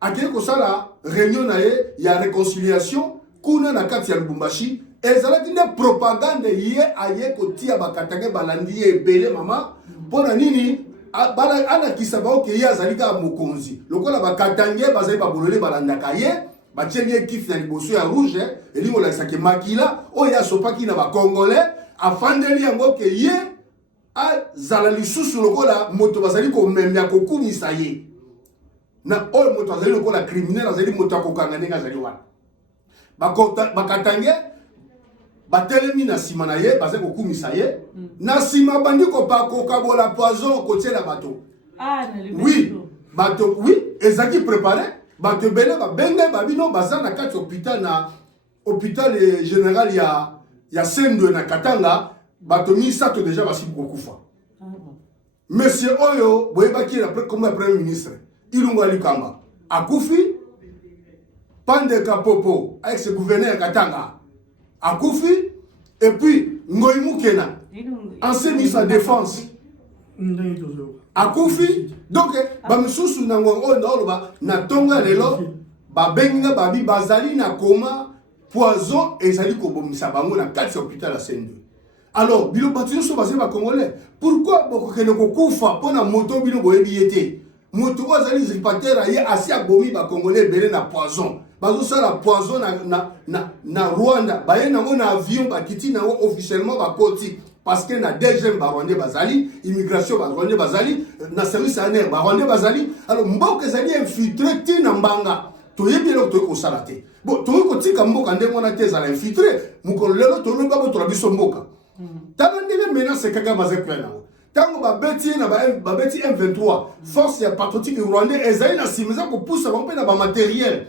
akei kosala réunion na ye ya réconciliation kuna na kati ya Lubumbashi ezalaki nde propagande ye aye kotia bakatanga balandi ye ebele mama mpona nini anakisa baoke ye azali kaka mokonzi lokola bakatange bazali babolole balandaka ye batieli ye kiti na liboso ya rouge elingo olakisaki makila oyo asopaki na bakongolais afandeli yango ke ye azala lisusu lokola moto bazali komemya kokumisa ye na oyo moto azali lokola criminel azali moto akokanga ndenge azali wana bakatange batelemi na nsima na ye bazali kokumisa ye na nsima bandi kokabola poison kotiela bato oui bato oui ezalaki préparé bato ebele babenge babino baza na kati hôpital na hôpital général ya Sendwe na Katanga bato misato déjà basi kokufa monsieur oyo boyebaki comme premier ministre Ilunga Likamba akufi Pandeka Popo avec ce gouverneur Katanga akufi et puis Ngoyi Mukena ancien ministre de la défense akufi donc bamisusu na ngongo ndoloba na tonga lelo babenga babi bazali na koma poison ezali kobomisa bango na kati hôpital ya Sendwe. Alors bilo batu so bazali ba congolais pourquoi bokokene kokufa pona moto bino boyebi yete moto azali usurpateur ye asi abomi ba congolais belé na poison bazo sala poison na Rwanda baye nango na avion bakiti nango officiellement bakoti parce que na deuxième barondé bazali immigration barondé bazali na service aner barondé bazali alors mboka ezali infiltré tina mbanga toyebi lelo to ko salate bon to ko tika mboka ndenge wana te ezala infiltré mukolo lelo to no babo to la biso mboka tana ndenge menace kaka bazekwe na tango babeti na babeti M23 force ya patriotique rwandais ezali na simeza ko poussa ba na ba matériel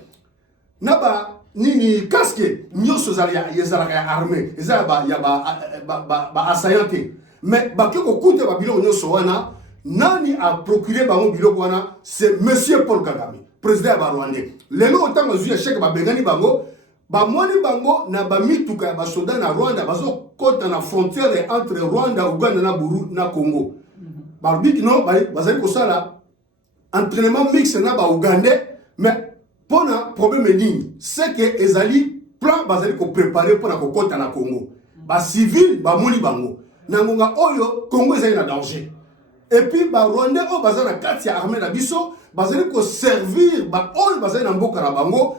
na ba nini casque nyoso ezalaka ya armée ezala ba assaillanté mais bakeko kuta ba biloko nyoso wana nani a procuré bango biloko wana c'est monsieur Paul Kagame président ya Rwandais lelo otango zuya chèque ba bengani bango ba moni bango na ba mituka ya ba soda na Rwanda bazo kota na frontière entre Rwanda Uganda na Burundi na Congo barbiki non bazali ko sala entraînement mixte na ba Ugandais mais pona problème nini c'est que ezali plan bazali ko préparer pona ko kota na Congo ba civil ba moni bango na ngonga oyo Congo ezali na danger et puis ba Rwandais o bazana kati ya armée na biso bazali ko servir ba oyo bazali na mboka na bango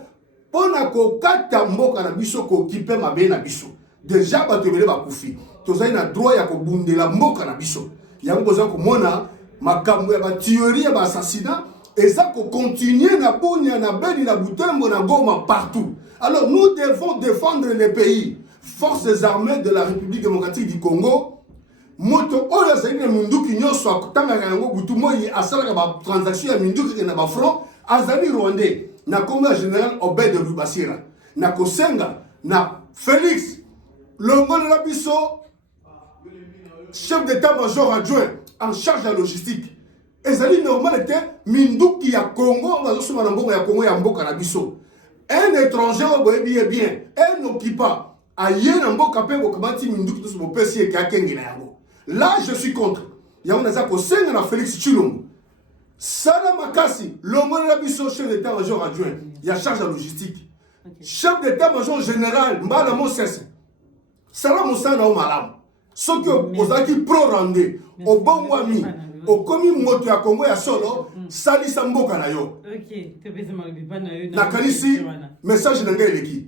pona ko kata mboka na biso ko kipe mabe na biso déjà ba tebele ba kufi tozali na droit ya ko bundela mboka na biso yango boza ko mona makambo ya ba théorie ya ba assassinat et ça pour continuer na Bunia, na Beni, na Butembo, na Goma, partout. Alors nous devons défendre les pays. Forces armées de la République démocratique du Congo. Moto oya zaina munduki nyoso akutanga yango butumo yi asala ba transaction ya munduki na ba front azali rwandais na Congo général Obed de Lubasira na Kosenga na Félix Longola la biso chef d'état-major adjoint en charge de la logistique. Ezali normal était minduki ya Congo bazosoma na mbongo ya Congo ya mboka na biso un étranger oboyebi bien un occupant aye na mboka pe bokamati minduki to so pesi e kakenge na yango là je suis contre ya on aza ko senga na Félix Tshilombo sala makasi longo na biso chef d'état-major adjoint ya charge de logistique chef d'état-major général mbala Moses sala musana o malamu soki ozaki pro rande obongwami okomi moto ya Congo ya solo salisa mboka na yo OK tebeza malibipa na yo na kalisi message na ngai eleki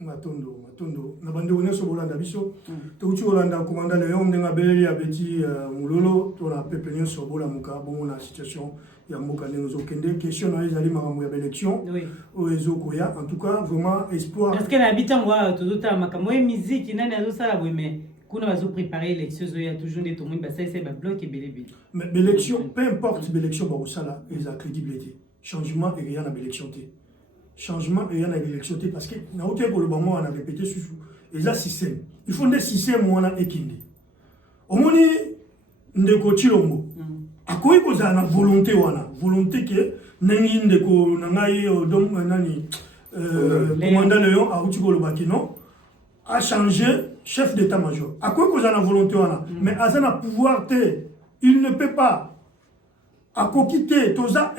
matondo na bande oneso bolanda biso to uchi olanda commandant Léon ndenga beleli abeti mulolo to na pepe nyonso bola muka bongo na situation ya mboka ndengo kende question na ezali makambo ya élection o ezokoya en tout cas vraiment espoir parce que na habitant wa to tota makambo ya musique nani azosala bweme kuna bazo préparer l'élection il y a toujours des tourments ça c'est ba bloc et belé mais l'élection peu importe l'élection ba osala ils a crédibilité changement et rien à l'élection. Changement et rien à l'élection parce que na autre que le bon on a répété sous et ça système. Il faut des systèmes on a équilibré. Au moins ndeko Chilombo. Akoyi ko za na volonté que nengi ndeko nangai donc nani commandant Léon a uti ko bakino a changé chef d'état-major. Akoyi ko za na volonté mais azana pouvoir te il ne peut pas à quitter toza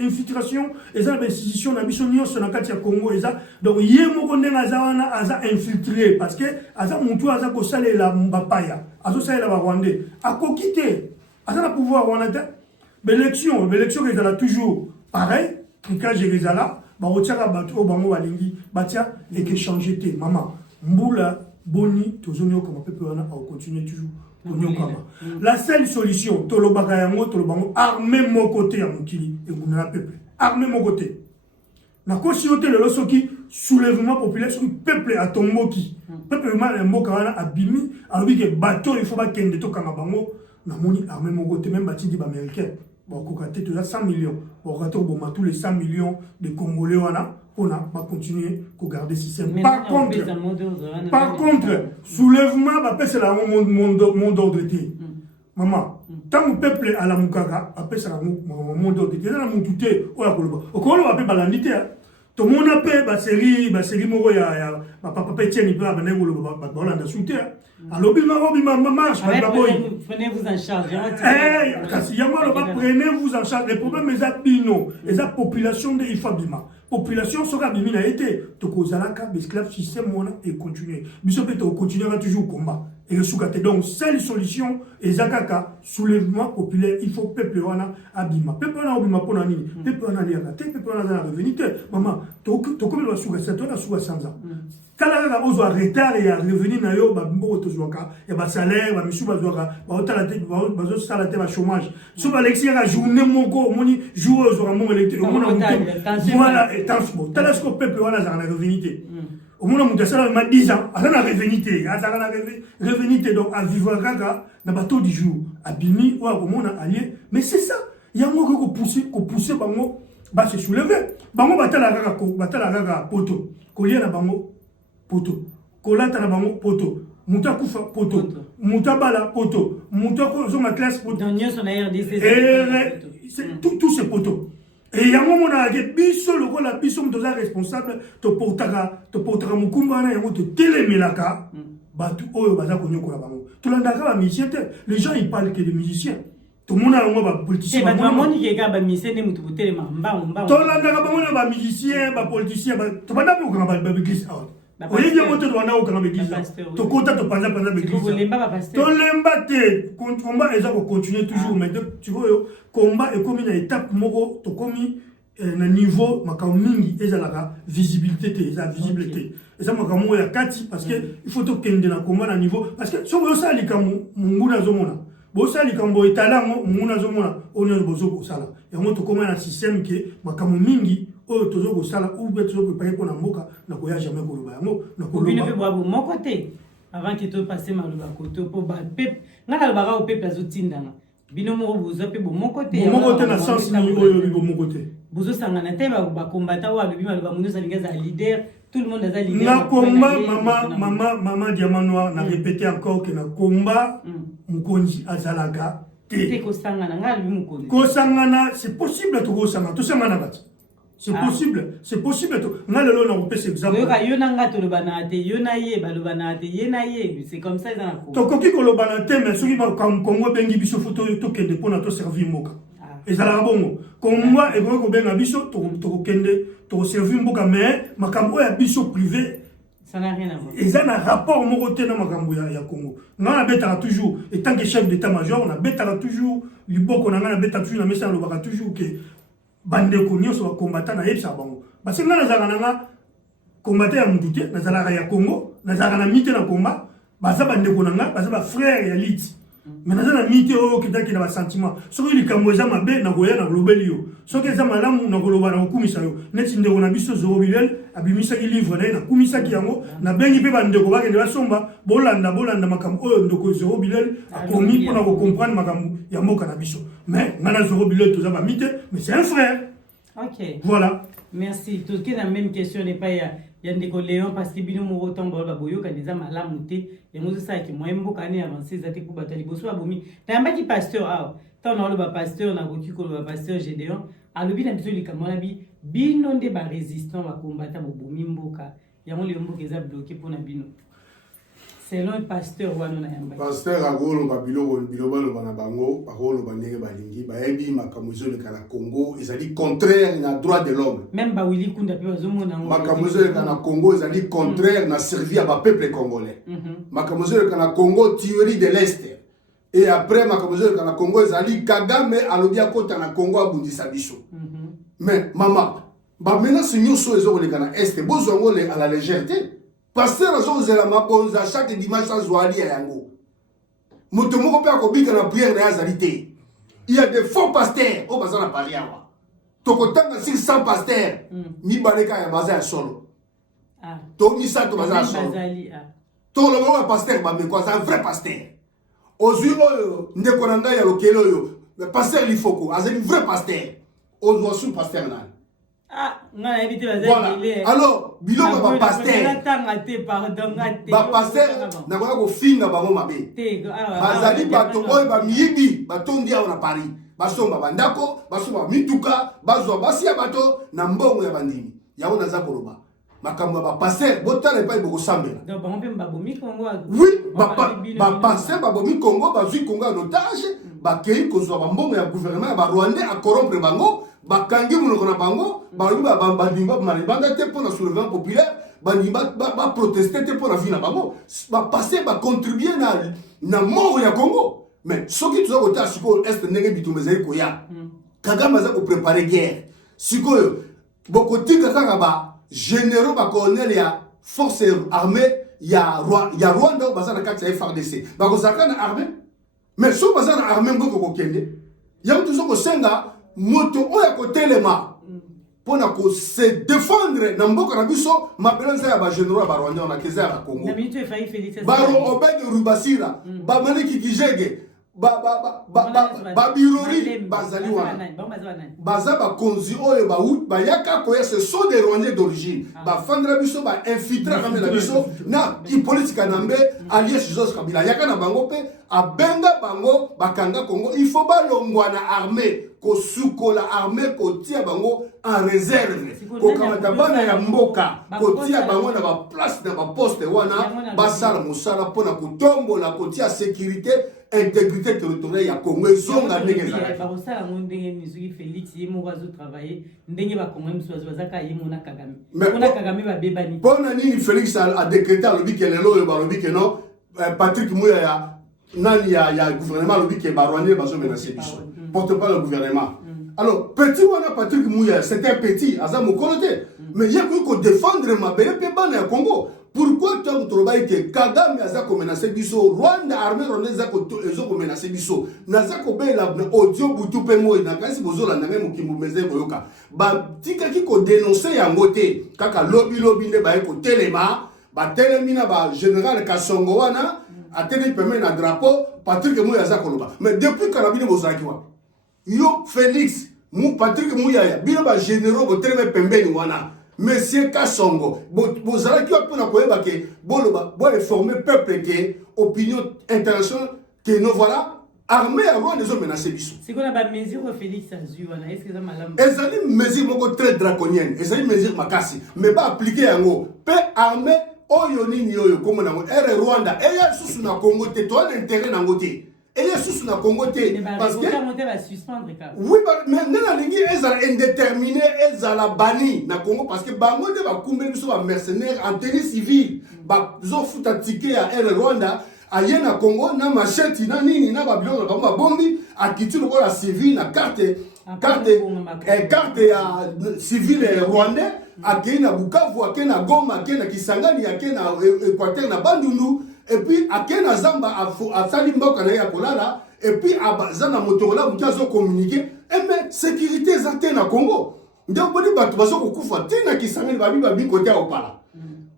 infiltration et ça l'institution na biso nyonso na kati ya Congo et ça donc yemo ndenga za wana aza infiltré parce que aza muntu aza ko salela mbapaya azo salela ba Rwandais à quitter aza na pouvoir wana te l'élection que ça toujours pareil quand Jérusalem ba otiaka bato bango balingi batia et que changer te maman mbula boni tozonyo comme peuple wana a continuer toujours. La seule solution, tolobaka yango tolobango armée mon côté à mukili et vous na peuple. Armée mon côté. Na kosiote le losoki soulèvement populaire sur peuple à tomboki. Peuple ma mboka wana abimi alobi ke bateau il faut ba kende to kanga bango na moni armée mon côté même bati di ba américain. Bon kokate to 100 millions. Bon rato bon tous les 100 millions de Congolais wana on a pas continuer à garder ce système. Par contre, soulèvement, c'est la monde d'ordre. Maman, tant que peuple à la Moukaka, après c'est la monde d'ordre. Il y a la Moutouté, au Colo, on appelle Balandité. Tout le monde appelle la série Moro, papa Pétienne, il peut amener le soutien. Alors, prenez-vous en charge. Prenez-vous en charge. Les problèmes, les abino, les populations de Ifabima. Population sera bimina été. Tokozalaka, l'esclave système, et continuer. Bisopé, continuera toujours combat. Et le soukate. Donc, seule solution, et Zakaka, soulèvement populaire, il faut peuple wana abima. Peuple wana abima pour nani. Peuple wana liakate, peuple wana revenite. Maman, tokomi la soukate, c'est toi la soukate sans ça. Kala ozo retard et à revenir na yo ba mbo tozwaka ya ba salaire ba misu bazwaka ba otala te bazo sala te ba chômage so ba lexi ya journée moko moni jour ozo mo électrique mona voilà et temps talasco peuple wana za na revenite au mona muta sala ma 10 ans ana revenite azala na revenite donc à vivre gaga na bateau du jour abimi ou ko mona allié mais c'est ça yango ko pousser bango ba se soulever bango batala gaga poto ko liena bango poto kolata na bango poto muta kufa poto muta bala poto muta ko zo ma classe poto tout ce poto et yango mona ke biso loko la biso mtoza responsable to portaka mukumba na yango to telemelaka batu oyo baza konyokola bango to landaka ba musicien les gens ils parlent que de musiciens tout le monde a un politicien. Tout le monde a un musicien. Tout le monde a un musicien, un politicien. Tu vas pas pour un église. Au lieu de monter dans un église, tu comptes à te passer par l'église. Tu l'aimes, tu combat et ça va continuer toujours. Mais tu vois, combat est comme une étape, tu commis un niveau, et ça la visibilité, ça visibilité. Et ça m'a comme ya kati parce que il faut que tu na combat à niveau parce que sur ça les comme munguna zomona. Bosali kambo italango munguna zomona ono bozo ko sala. Et on to comment un système qui makamu mingi o tozo ko sala ou beto ko paye ko na mboka na ko ya jamais ko loba yango na ko loba. Bino pe boabo mon côté avant que tu passes maloba côté pour ba pep ngala ba au pep azotindanga. Bino mo bozo pe bo mon côté. Mon côté na sens ni oyo bo mon côté. Bozo sangana te ba combattant wa bibi maloba muno salinga leader. Tout le monde a leader. Na combat maman Diamant Noir n'a répété encore que na combat Mukonji azalaga te kosangana c'est possible to kosangana to sangana bat c'est possible to ngale lo na kopesa exemple yo nanga to lobana te yo na ye ba lobana te ye na ye c'est comme ça dans la to koki ko lobana te mais soki ba Congo bengi biso photo to kende pona to servir moka ezala bongo Congo e ko benga biso to kende to servir moka mais makambo ya biso privé. Ça n'a rien à voir. Et ça a un rapport au côté de la Congo. On a toujours, et tant que chef d'état-major, on a toujours, on a toujours que bande konyo soit combattant na yebsa bango. Parce que nous avons combattre à Moutouté, nous avons à Congo, nous avons mité na combat, baza bande konanga, baza frère et elite. Mais nous avons mité au qui na sentiment. Soki likamboza mabe na goya na globelio. Soki za malamu na goloba na okumisa yo. Neti ndeko na biso Zorobilel abimisa ki livre na kumisa ki yango na bengi pe bande ko bakende basomba bolanda makambo oyo ndeko Zorobilel akomi pona ko comprendre makambo ya mboka na biso. Mais ngana Zorobilel toza ba mité, mais c'est un frère. Ok. Voilà. Merci. Tout ce qui est la même question n'est pas il y a des Léon parce que bino mo autant ba boyo ka déjà malamu te et moi ça qui moi mboka ne avancer ça te ku batali boso abomi tamba ki pasteur ah tant on le pasteur na ko ki ko le pasteur Gédéon alobi na biso likamona bino nde ba résistant ba combattre bobomi mboka ya mo le mboka eza bloqué pour na bino selon le pasteur wana na yamba pasteur agolo ba biloko bana bango agolo ba ndenge ba lingi ba yebi makamuzo le kana Congo ezali contraire na droit de l'homme même ba Willy Kunda pe bazomona makamuzo le kana Congo ezali contraire na servir à ba peuple congolais makamuzo le kana Congo théorie de l'est et après makamuzo le kana Congo ezali Kagame alobi akota na Congo abundisa biso mais maman ba menace nyuso ezo le kana est bozongo le à la légèreté. Pasteur azozela mabonza chaque dimanche azwali ya yango. Moto moko pe akobika na prière na yazalité. Il y a des faux pasteurs au bazar na Paris awa. Tokotanga 600 pasteurs. Mi baleka ya bazar solo. ah To mi sa to bazar solo. To lo ba pasteur ba me quoi c'est un vrai pasteur. Ozui oyo ndeko na ngai ya lokelo yo. Le pasteur Lifoko, azali vrai pasteur. Ozwa sous pasteur na. Ah, nga évité voilà. Alors, biloko ba pasteur. Ba pasteur na ko finga bango mabe. Bazali bato oyo ba miyibi batondi awo na Paris. Basomba bandako, basomba mituka, bazwa basi ya bato na mbongo ya bandimi. Yawo naza koloba. Makambo ba pasteur botala pa iboko sambela. Donc ba mpe babomi Congo. Oui, ba pasteur babomi Congo, bazui Congo en otage, ba kei kozwa ba mbongo ya gouvernement ba Rwandais a corrompre bango. Bakangi munoko na bango ba bandimba malibanda te pour la soulèvement populaire bandimba ba protester te pour la vie na bango ba passer ba contribuer na mort ya Congo mais ce qui tuza kota siko est ndenge bitumezai ko ya Kagame za ko préparer guerre siko bokotika kaka ba généraux ba colonel ya force armée ya Rwanda ba za na kati ya FARDC ba ko zakana armée mais so ba za na armée ngoko ko kende ya tuzo ko senga moto oya kotelema pona ko se défendre na mboka na biso mabelanza ya ba généraux ba Rwanda na keza ya Congo baro Obed Rubasira ba Maliki Kijege ba birori bazali wana baza ba konzi oyo ba yaka ko ce sont des Rwandais d'origine ba fandra biso ba infiltrer comme la biso na ki politique nambe allié Joseph Kabila yaka na bango pe abenga bango bakanga Congo il faut ba longwa na armée ko sukola armée ko tia bango en réserve ko kamata bana ya mboka ko tia bango na ba place na ba poste wana basala musala pona kutombola ko tia sécurité intégrité territoriale ya Congo zonga ndenge za ba osala ndenge nizuki Félix yemo wazo travailler ndenge ba Congo msozo bazaka yemo na Kagame na Kagame ba bebani pona nini Félix a décrété le bique lelo ba le bique non Patrick Mouya ya nani ya gouvernement le bique ba Rwanda bazo menacer biso porte-parole le gouvernement alors petit wana Patrick Mouya c'était petit aza mokolote mais il ko défendre ma belle pe bana ya Congo. Pourquoi tu as trouvé que Kagame a menacé biso Rwanda armée rwandaise a menacé biso naza ko bela audio butu pe moi na kasi bozola na ngemo kimumeze boyoka ba tika ki ko dénoncer yango te kaka lobby nde ba ko telema ba telemina ba général Kasongo wana a télé permet na drapeau Patrick Mouya za koloba mais depuis karabine bozaki wa yo Félix Patrick Mouya bino ba généraux bo teleme pembeni wana Monsieur Kasongo, vous allez informer le peuple que l'opinion internationale que nous voilà armée avant de nous menacer. C'est quoi la mesure Félix Azu? Est-ce que ça m'a l'air? Elles ont une mesure très draconienne. Elles ont une mesure makasi. Mais pas appliquer en haut. Peu armée, oyo nini oyo comme na Rwanda. Et ya sous na Congo te toi l'intérêt na ngote. Et ya sous na Congo te parce que oui mais na lingi ezala indéterminé ezala bani na Congo parce que bango de ba kumbe biso ba mercenaires en tenue civile ba zo futa ticket ya Rwanda aye na Congo na machette na nini na ba biloko ba bombi akiti loko la civile na carte ya civile rwandais akei na Bukavu akei na Goma akei na Kisangani akei na Équateur na Bandundu et puis akei na Zamba asali mboka na ya kolala et puis abazana motorola mukazo communiquer et mais sécurité ezate na Congo ndio bodi batu bazo kokufa tina Kisangani babi côté ya Opala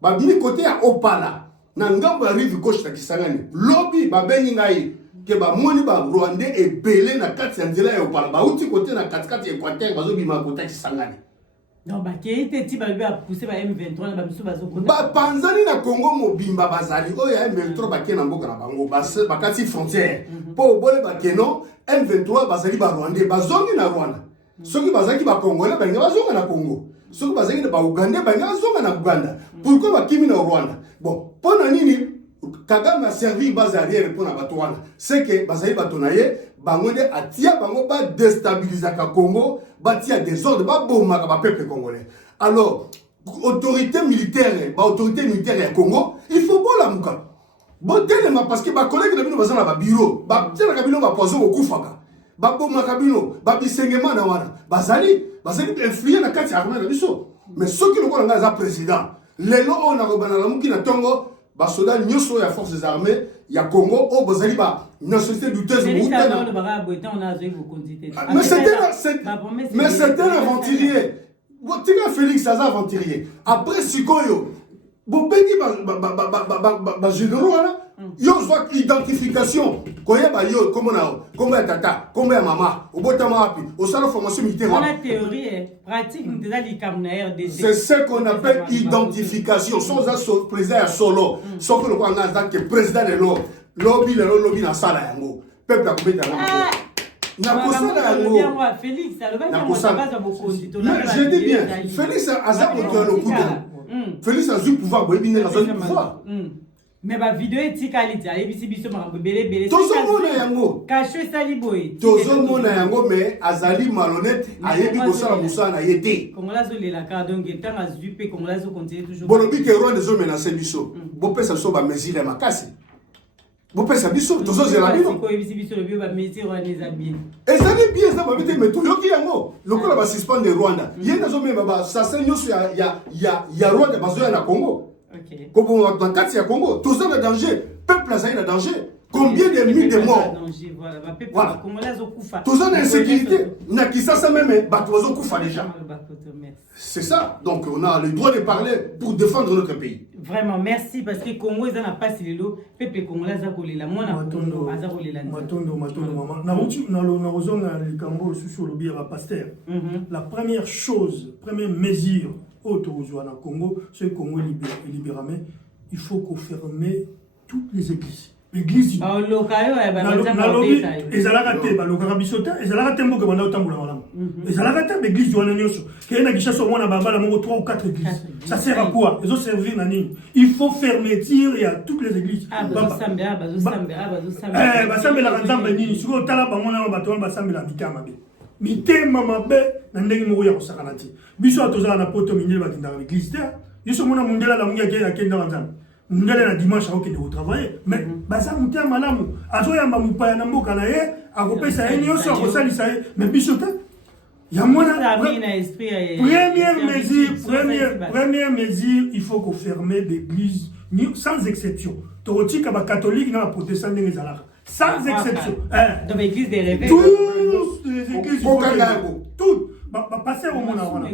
babi côté ya Opala na ngambo ya rive gauche na Kisangani lobby babengi ngai que ba moni ba Rwandais est belé na kati ya nzela ya opala ba uti côté na kati Équateur bazo bima côté Kisangani. Non ba kéité ti ba pousser ba M23 ba biso bazo côté. Ba panzani na Congo mobimba bazali o ya M23 ba kena mboka na bango ba kati frontière. Po bole ba keno M23 bazali ba Rwandais bazongi na Rwanda. Soki bazaki ba Congolais ba nga bazonga na Congo. Soki bazaki ba Ougandais ba nga bazonga na Uganda. Pourquoi ba kimi na Rwanda? Bon, pona nini Kagame a servi base arrière pour na Batouana. C'est que bazali batonaye bangonde atia bango ba déstabiliser ka Congo, ba tia désordre ba bomaka ba peuple congolais. Alors, autorité militaire ya Congo, il faut bon la muka. Bon tellement parce que ba collègue de bino bazana ba bureau, ba tia ka bino ba poison okufaka. Ba bomaka bino, ba bisengema na wana. Bazali influer na kati armée na biso. Mais ceux qui le connaissent nga za président, lelo on a robana la muki na tongo ba soldats nyoso ya forces armées ya Congo au bazali ba nationalité douteuse mais c'était un aventurier. Tika Félix Aza aventurier. Après Sikoyo Bobedi ba généraux là yo soit identification koye ba yo comment ya tata comment ya mama obotama wapi au salon formation militaire la théorie pratique nous la RDC. C'est ce qu'on appelle identification sans un président solo sauf que le quoi que président de lobby na sala yango peuple a combien Félix je dis bien Félix Aza Félix a eu pouvoir pouvoir. Mais ma vidéo est qualité, elle est biso belé. Tozomona yango. Caché sali boy. Tozomona yango mais azali malhonnête, ayebi kosala musana yete. Comme là zo la carte donc tant as vu pe comme là zo continue toujours. Bolobi ke Rwanda zo menacer biso. Bo pesa so ba mesure makasi. Bo pesa biso tozo zela bino. Ko ebisi biso le bio ba mesure wa les bien. Ezali bien ça ba bete meto yoki yango. Lokola ba suspendre Rwanda. Yena zo mema ba sasa nyoso ya Rwanda bazo na Congo. OK. Comme dans kati ya Congo, tout ça est danger. Peuple azali na danger. Combien de milliers de morts? Voilà. Tout ça est insécurité. Na Kisasa même bato bazo kufa déjà. C'est ça. Donc on a le droit de parler pour défendre notre pays. Vraiment merci parce que Congo ils n'a pas si lelo peuple congolais za kolela mwana Congo aza kolela matondo maman na rotu na rozonga le Cambo sous le bière pasteur. La première mesure autour na Congo c'est Congo libéré il faut qu'on ferme toutes les églises. L'église ezalaka te balokaka biso te ezalaka te mboka banda otambola malamu ezalaka te l'église wana nyonso keye na Kinshasa omona babala mongo 3 ou 4 églises ça sert à quoi ils ont servi na nini il faut fermeture il y a toutes les églises basambelaka nzambe nini soki otala bango na bato wana basambela mitema mabe na ndenge moko ya kosakana te biso atozala na poto mindele bakendaka l'église te biso mona mundela la mungi akendaka nzambe ndele na dimanche akokende kotravailler mais baza mutia malamu azoyamba mupaya na mboka na ye akopesa ye nyonso akosalisa ye mais biso te ya mwana première mesure il faut qu'on ferme l'église sans exception tokotika bacatholique na baprotestant ndenge ezalaka sans exception dans l'église des réveils toutes les églises toutes passer au monde wana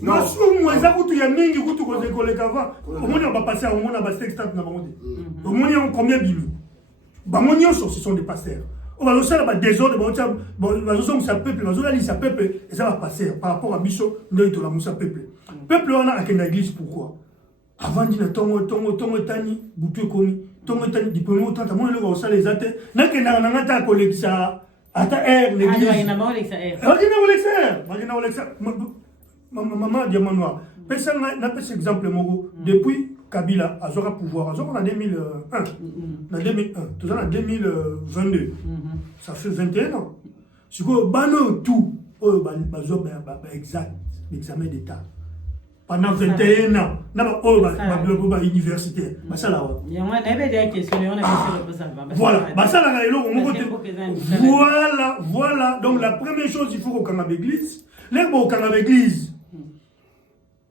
masumu eza kutu ya mingi kutu kozekoleka va omoni bapasser au monde basextant na bango te omoni combien bimi bango nyonso ce sont des pasteurs on va osala ba désordre bazosongisa peuple bazolalisa peuple eza bapasser par rapport à biso nde tolamusa peuple wana akenda église pourquoi avant dina tongo tani butu ekomi tongo tani diplôme otanta mona loko osala eza te nakendaka na ngata kolekisa ata l'église maman Diamant Noir personne n'a pas cet exemple moko depuis Kabila azora pouvoir azora en 2001 en 2001 tout ça en 2022 ça fait 21 ans si quoi bano tout exact l'examen d'état pendant 21 ans na ba universitaire basala wa voilà basala ka eloko moko te voilà donc la première chose il faut qu'on kanga l'église les bo kanga l'église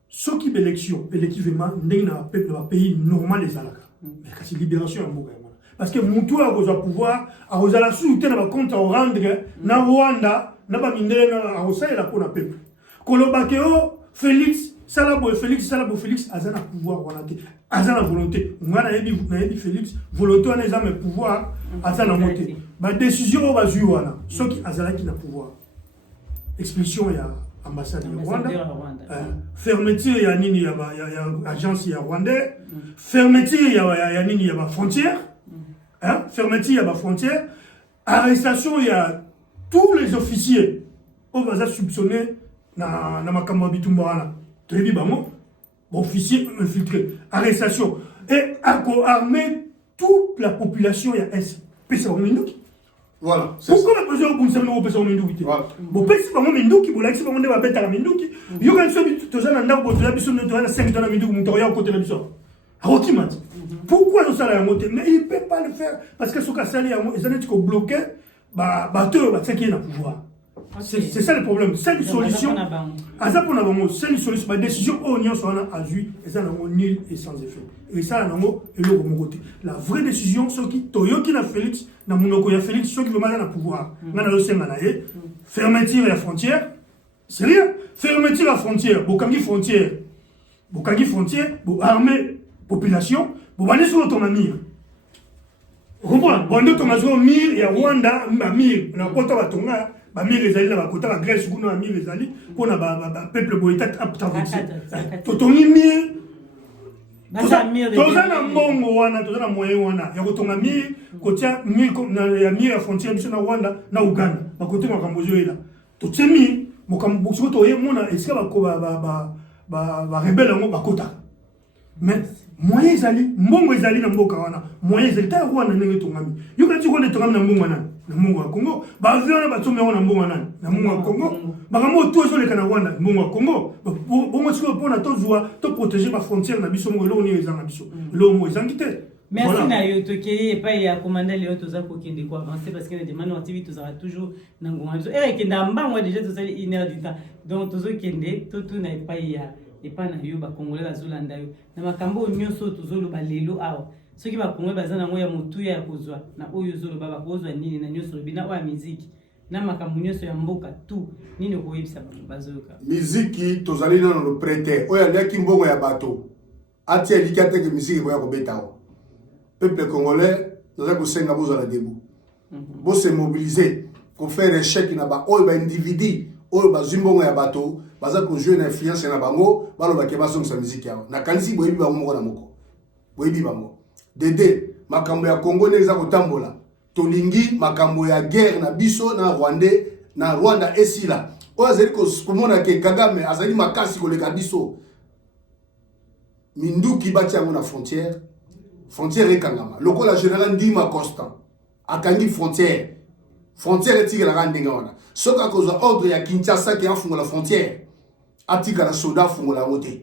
ce qui élection électivement ndenge na peuple na pays normal les alaka mais kasi libération ya mboka parce que mutu a besoin pouvoir a ozala soutenir na ba compte à rendre na Rwanda na ba mindele na a osalela ko na peuple kolobakeo Félix Salabo Félix a un pouvoir, a la volonté. On a dit Félix, volonté, on a un pouvoir, a la montée. Ma décision va jouer, ceux qui ont pouvoir. Expulsion, il y a ambassade de Rwanda. Fermeture, il y a Nini, il y a agence rwandais. Fermeture, il y a Nini, il y a frontière. Fermeture, il y a frontière. Arrestation, il y a tous les officiers. On va soupçonner na makambo bitumba. Tu dis, officier infiltré. Arrestation. Et armer toute la population, il y a S. Voilà. Pourquoi on a besoin de penser au person Minduki? Bon, petit pas Minduki, vous l'avez dit, on va bête à la Minduki. Il y a un seul but, tu as un arbre de la mission de 5 dans la Minduki, mon torillon côté de la mission. Pourquoi nous allons monter? Mais il ne peut pas le faire parce que ce cas sali, ils ont bloqué, bateau, c'est qui est dans le pouvoir. C'est ça le problème. C'est une solution. C'est une solution. La décision au Nyon soit à jouer et ça n'a nul et sans effet. Et ça n'a pas mon côté. La vraie décision, c'est qui Toyoki na Félix, na Monoko ya Félix, ceux qui veulent mal dans le pouvoir. Fermeture la frontière. C'est rien. Fermeture la frontière. Bokangi frontière. Armée population. Bobane sur l'autonomie. Vous comprenez? Bon, nous sommes Mir, il y a Rwanda, Mir. On a pas de tonga. Mir les alliés, la côté la Grèce, nous avons Mir les alliés. Pour le peuple boïtat à traverser. Totongi Mir. Toza na mbongo wana, toza na moyen wana. Ya kotonga Mir, kotia Mir ya Mir ya frontière biso na Rwanda, na Uganda. Ba côté makambo zo ela. Totie Mir, mokambo siko toye mona esika ba rebelle ngo bakota. Mais moyen ezali mbongo ezali na mboka wana moyen ezali ta Rwanda ndenge tongami yo kati ko tongami na mbongo nani na mbongo ya Congo ba avion na bato na mbongo nani na mbongo ya Congo bakambo to zo leka na Rwanda mbongo ya Congo bongo siko pona to zwa to protéger ba frontière na biso mo lo ni ezanga biso lo mo ezangite. Merci na yo tokeye pa ya commandant Léo toza ko kende ko avancer parce que les demandes activités tozara toujours na ngonga biso et kenda mbango déjà tozali 1 heure du temps donc tozo kende to na pa ya et pas na yo ba congolais bazolanda yo na makambo nyonso tozoloba lelo awa soki ba congolais bazana ngo ya motuya ya kozwa na oyo zoloba ba kozwa nini na nyonso bina wa muziki na makambo nyonso ya mboka tout nini ko yebisa bazoyoka muziki tozali na no prêter oya ndaki mbongo ya bato atia likate ke muziki ko ya ko betao peuple congolais naza ko senga bozo la debout bo se mobiliser pour faire échec na ba oyo ba individu oyo ba zimbongo ya bato baza ko jouer na influence na bango baloba ke baso sa musique yao na kanisi boyebi bango moko na moko boyebi bango dede makambo ya Congo neza kotambola tolingi makambo ya guerre na biso na Rwanda esila oyo azali komona ke Kagame azali makasi koleka biso Minduki bati yango na frontière ekangama lokola général Ndima Constant akangi frontière etikela kandenga wana soka kozwa ordre ya Kinshasa ki afungola frontière atika la soda fungola ngote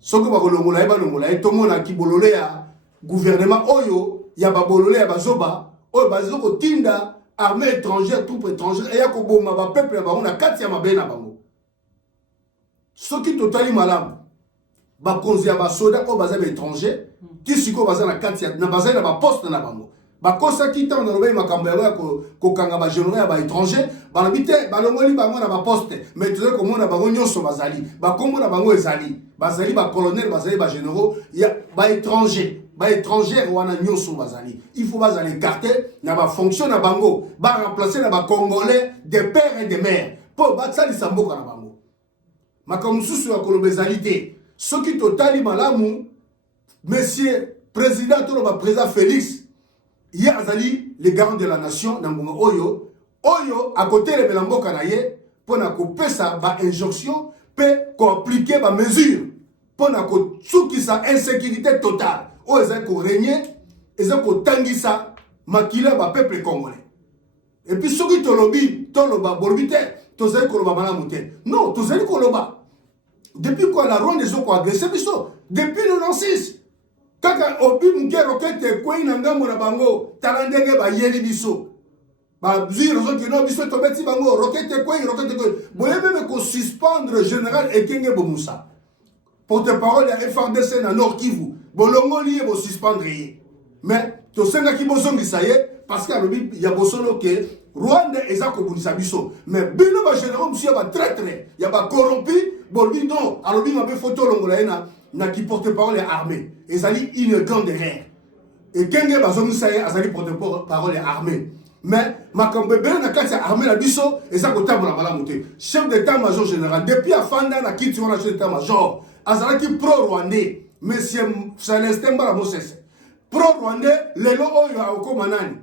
soka bakolongola balongola etomona kibolole ya gouvernement oyo ya babolole ya bazoba oyo bazoko tinda armée étrangère troupe étrangère et ya koboma ba peuple ya bango na kati ya mabena bango soki totali malamu bakonzi ya basoda oyo baza ba étranger kisiko baza na kati ya na baza na ba poste na bango bakosa kita na lobe makambo ya kokanga ba général ya ba étranger balabite balongoli bango na ba poste mais tu sais comment na bango nyonso bazali ba kombo na bango bazali ba colonel bazali ba généraux ya ba étranger wana nyonso bazali il faut bazali écarter na ba fonction na bango ba remplacer na ba congolais de père et de mère po batsali samboka na bango makambo susu ya kolobezalité soki totali malamu monsieur président to ba président Félix hier azali les garants de la nation na ngonga oyo à côté de mboka na ye pona ko pesa ba injonction pe ko appliquer ba mesure pona ko tsukisa insécurité totale o ezali ko régner ezali ko tangisa makila ba peuple congolais et puis soki toloba bolobite tozali ko loba malamu te non tozali ko loba depuis quoi la Rwanda ezoko ko agresser biso depuis 96 kaka obi muke roquette ko ina ngambo na bango talandenge ba yeli biso ba ziro zo kino biso to beti bango roquette ko boye même ko suspendre général Ekenge Bomusa porte-parole ya FRDC na Nord Kivu bolongo lié bo suspendre mais to senga ki bozongisa ye parce que alobi ya bosolo ke Rwanda eza kobundisa biso mais bino ba généraux monsieur ba traître ya ba corrompu bolbi non alobi mabe photo longola na qui porte-parole armée ezali une grande erreur et kenge bazongi saye azali porte-parole armée mais makambo ebele na kati ya armée na biso eza kotambola malamu te chef d'état-major général depuis afanda na kiti wana chef d'état-major azalaki pro-rwandais monsieur Célestin Mbala Mosese pro-rwandais lelo oyo akokoma nani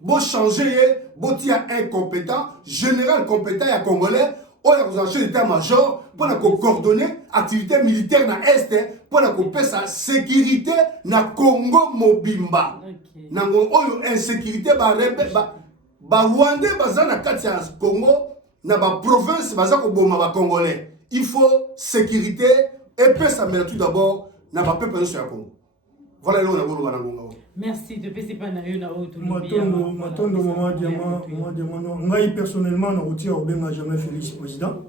bo changer bo tia incompétent général compétent ya congolais oyo akozala chef d'état-major pour coordonner activité militaire na est pour pesa sécurité na Congo mobimba nango oyo insécurité ba Rwandais baza na kati ya Congo na ba province baza ko boma ba congolais il faut sécurité et pesa mais tout d'abord na ba peuple sur ya Congo. Voilà là on a voulu banango. Merci de pesi pa na yo na auto. Matondo maman diamant ngai personnellement na routier obenga jamais Félix président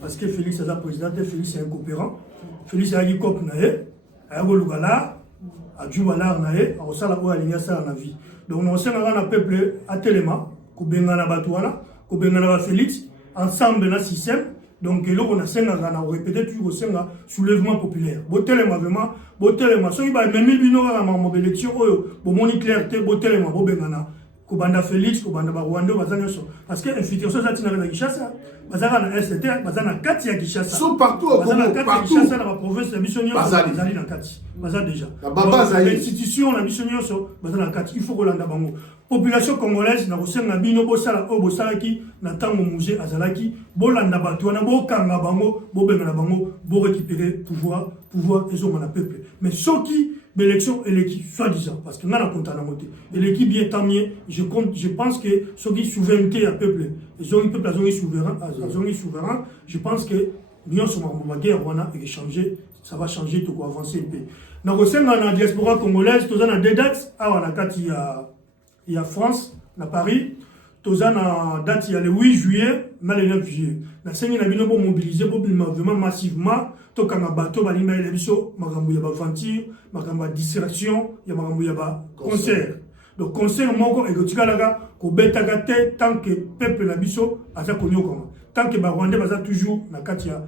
parce que Félix est président et Félix est un coopérant. Félix a dit cop nae a golugala a djubala nae a osala ko alinya sala na vie. Donc on sait na peuple a telema ko benga na batwana ko benga na Félix ensemble na système. Donc là on a senga na répéter toujours senga soulèvement populaire. Botelema vraiment botelema so iba même bino na ma élection oyo bo moni clarté botelema bo bengana ko banda Félix ko banda ba Rwanda bazana so parce que infiltration ça tina na Kinshasa bazana na ST bazana kati ya Kinshasa so partout au Congo partout Kinshasa na province ya missionnaire bazali na kati bazana déjà l'institution na missionnaire so bazana kati il faut kolanda bango population congolaise na kosenga bino bosala o bosalaki na tango musée azalaki bolanda bato na bokanga bango bobengana bango bo récupérer pouvoir ezoma na peuple mais soki l'élection et l'équipe soi-disant parce que ngana konta na moté et l'équipe bien tant mieux je pense que soki souveraineté à peuple ils ont un peuple souverain je pense que l'union sur ma guerre wana et changer ça va changer tout quoi avancer un peu na kosenga na diaspora congolaise tozana deux dates awa na kati il y a France, à Paris, tozana date il y a le 8 juillet, mais le 9 juillet. La scène n'a pas mobilisé vraiment massivement. Tokanga bateau, balima et biso, makambu yaba aventure, makambu distraction, yaba makambu yaba concert. Donc concert moko et gotika laga ko betaka te tant que peuple la biso aza konyo koma. Tant que ba Rwandais baza toujours na kati ya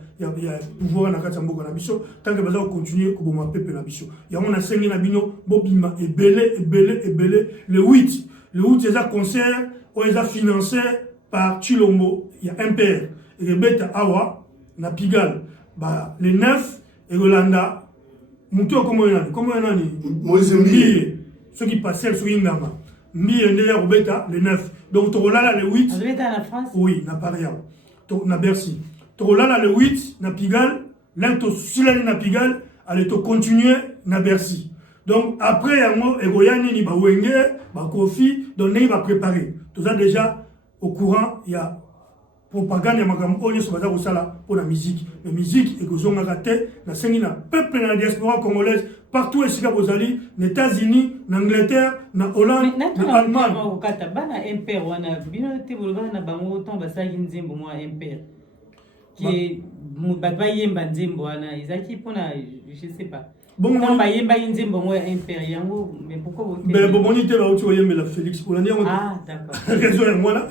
pouvoir na kati ya mboka na biso, tant que baza continuer ko boma peuple na biso. Ya mona sengi na bino bobima ebele le 8 c'est un concert où ils ont financé par Chilombo, il y a un père, et Beta Awa, na Pigalle, le 9, et Rolanda, Mouto, comment il y a Mbi, ceux qui passaient sur Ingama, Mbi et Néa Robeta, le 9. Donc, Torolala le 8. Robeta la France? Oui, na Paris, na Bercy. Torolala le 8, na Pigalle, l'un Sulani na Pigalle, allez continuer na Bercy. Donc après, il y a Egoyani, il y a Kofi, donc il va préparer. Tout ça déjà, au courant, il y a propagande, il y a pour la musique. La musique, et que vous avez la scène, peuple dans la diaspora congolaise, partout ici, vous allez, les États-Unis, l'Angleterre, la Hollande, l'Allemagne. Je sais pas. Bon, non, bah yemba inzembo moi impérial mais pourquoi vous ben bon bonité ba uti yemba la Félix pour l'année ah d'accord raison moi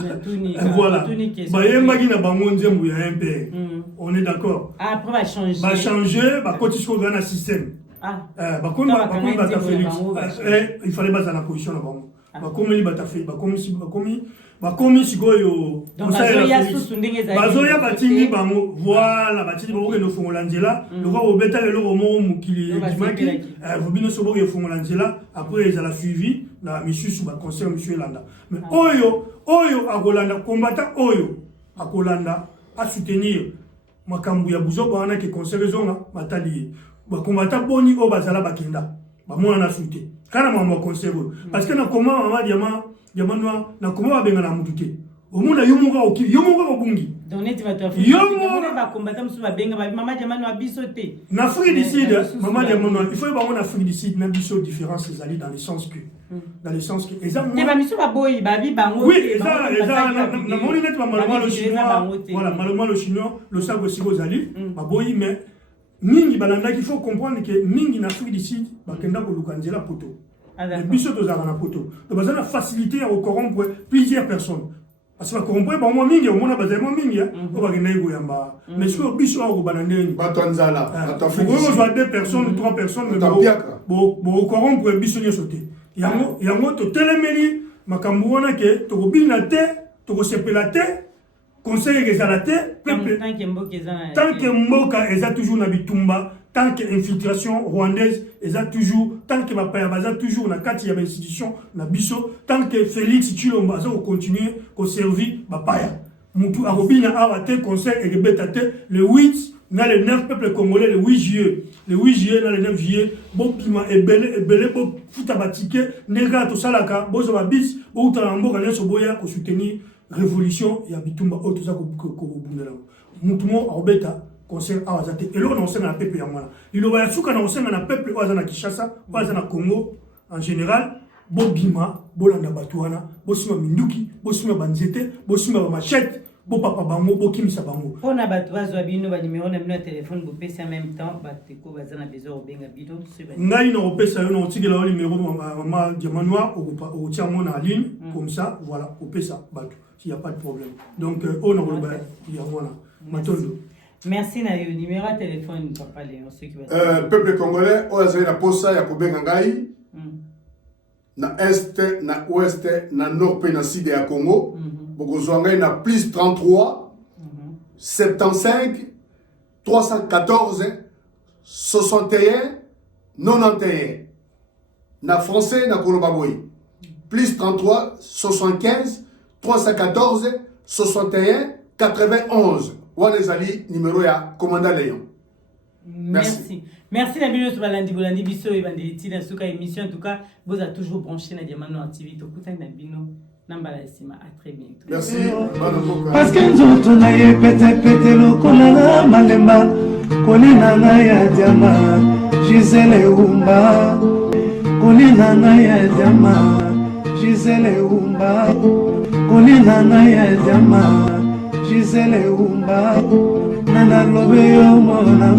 voilà bah yemba qui na bango nzembo ya impérial on est d'accord après va changer bah quand tu se dans un système ah bah comme ta Félix il fallait pas dans la position là bango bah comme il bata fait bah comme si goyo bazoya batingi bango voilà batingi bango ke no fongola nzela loko obeta le loko mo mukili dimaki vobino so boke fongola nzela après ils a suivi na misusu ba concert monsieur Landa mais oyo akolanda combattant oyo akolanda a soutenir makambu ya buzo bana ke concert zonga batali ba combattant boni o bazala bakenda ba mona na soute kana mama concert parce que na comment mama diamant na comment benga na mututé au monde yomuka obungi donc net va te faire yomuka ba combattre musu ba benga ba mama diamant na bisoté na Afrique du Sud mama diamant il faut ba on Afrique du Sud na biso différence les alliés dans le sens que et ba misu ba boy ba bi bango oui ça na moni net ba malama le chinois voilà malama le chinois le sago siko zali ba boy mais mingi balanda qu'il faut comprendre que mingi na Afrique du Sud ba kenda ko lukanzela poto Les biso to zana poto. Donc bazana facilité à corrompre plusieurs personnes. Parce que corrompre ba moi mingi, on a bazé moi mingi, on va gagner go yamba. Mais sur biso au banandeni. Batonzala, faut soit 2 personnes, 3 personnes, mais bo corrompre biso ni sauter. Yango to telemeli makambo wana ke to ko bina te, to ko sepela te. Conseil exalaté, peuple. Tant que Mboka est toujours na bitumba, tant que infiltration rwandaise est toujours, tant que Bapaya Baza toujours na kati ya institution na biso, tant que Félix Tshilombo a continuer à servir Bapaya. Moutou Arobina a été conseil exalaté le 8 na le 9 peuple congolais le 8 juillet. Le 8 juillet na le 9 juillet, bon pima ebele bon futa batike nega to salaka, bozo ba bis, bo utala mboka neso boya ko soutenir révolution ya bitumba auto ça ko bundela mutumo obeta conseil awazate et là on na peuple ya mwana ilo ba suka na osenga na peuple oza na Kinshasa oza na Congo en général bobima bolanda batuana bosima minduki bosima banzete bosima ba machette bo papa bango bo kimisa bango on a batu bazwa bino ba numéro na bino téléphone bo pesa en même temps bateko bazana besoin obenga bidon ngai na opesa yo na tigela le numéro mama Diamanoir au tia mon en ligne comme ça voilà opesa batu il n'y a pas de problème. Donc, on a merci na yo numéro de téléphone papa Léon ceux qui peuple congolais on a la posa ya kobenga ngai na est na ouest na nord pe na sud ya Congo bokozwa ngai na plus 33 75 314 61 91 na français na koloba boy plus 33 75 314 61 91. Wanezali numéro ya commandant Léon. Merci. Merci na bino balandi bolandi biso e banditi na suka émission en tout cas vous a toujours branché na Diamanoir TV to kutana na bino namba la sima à très bientôt. Merci. Parce que nzoto na ye pete lokola malemba kolina na ya diama Gisele Umba kolina na ya diama Gisele Umba kolina na ya diama Gisele Umba nana lobe yo mona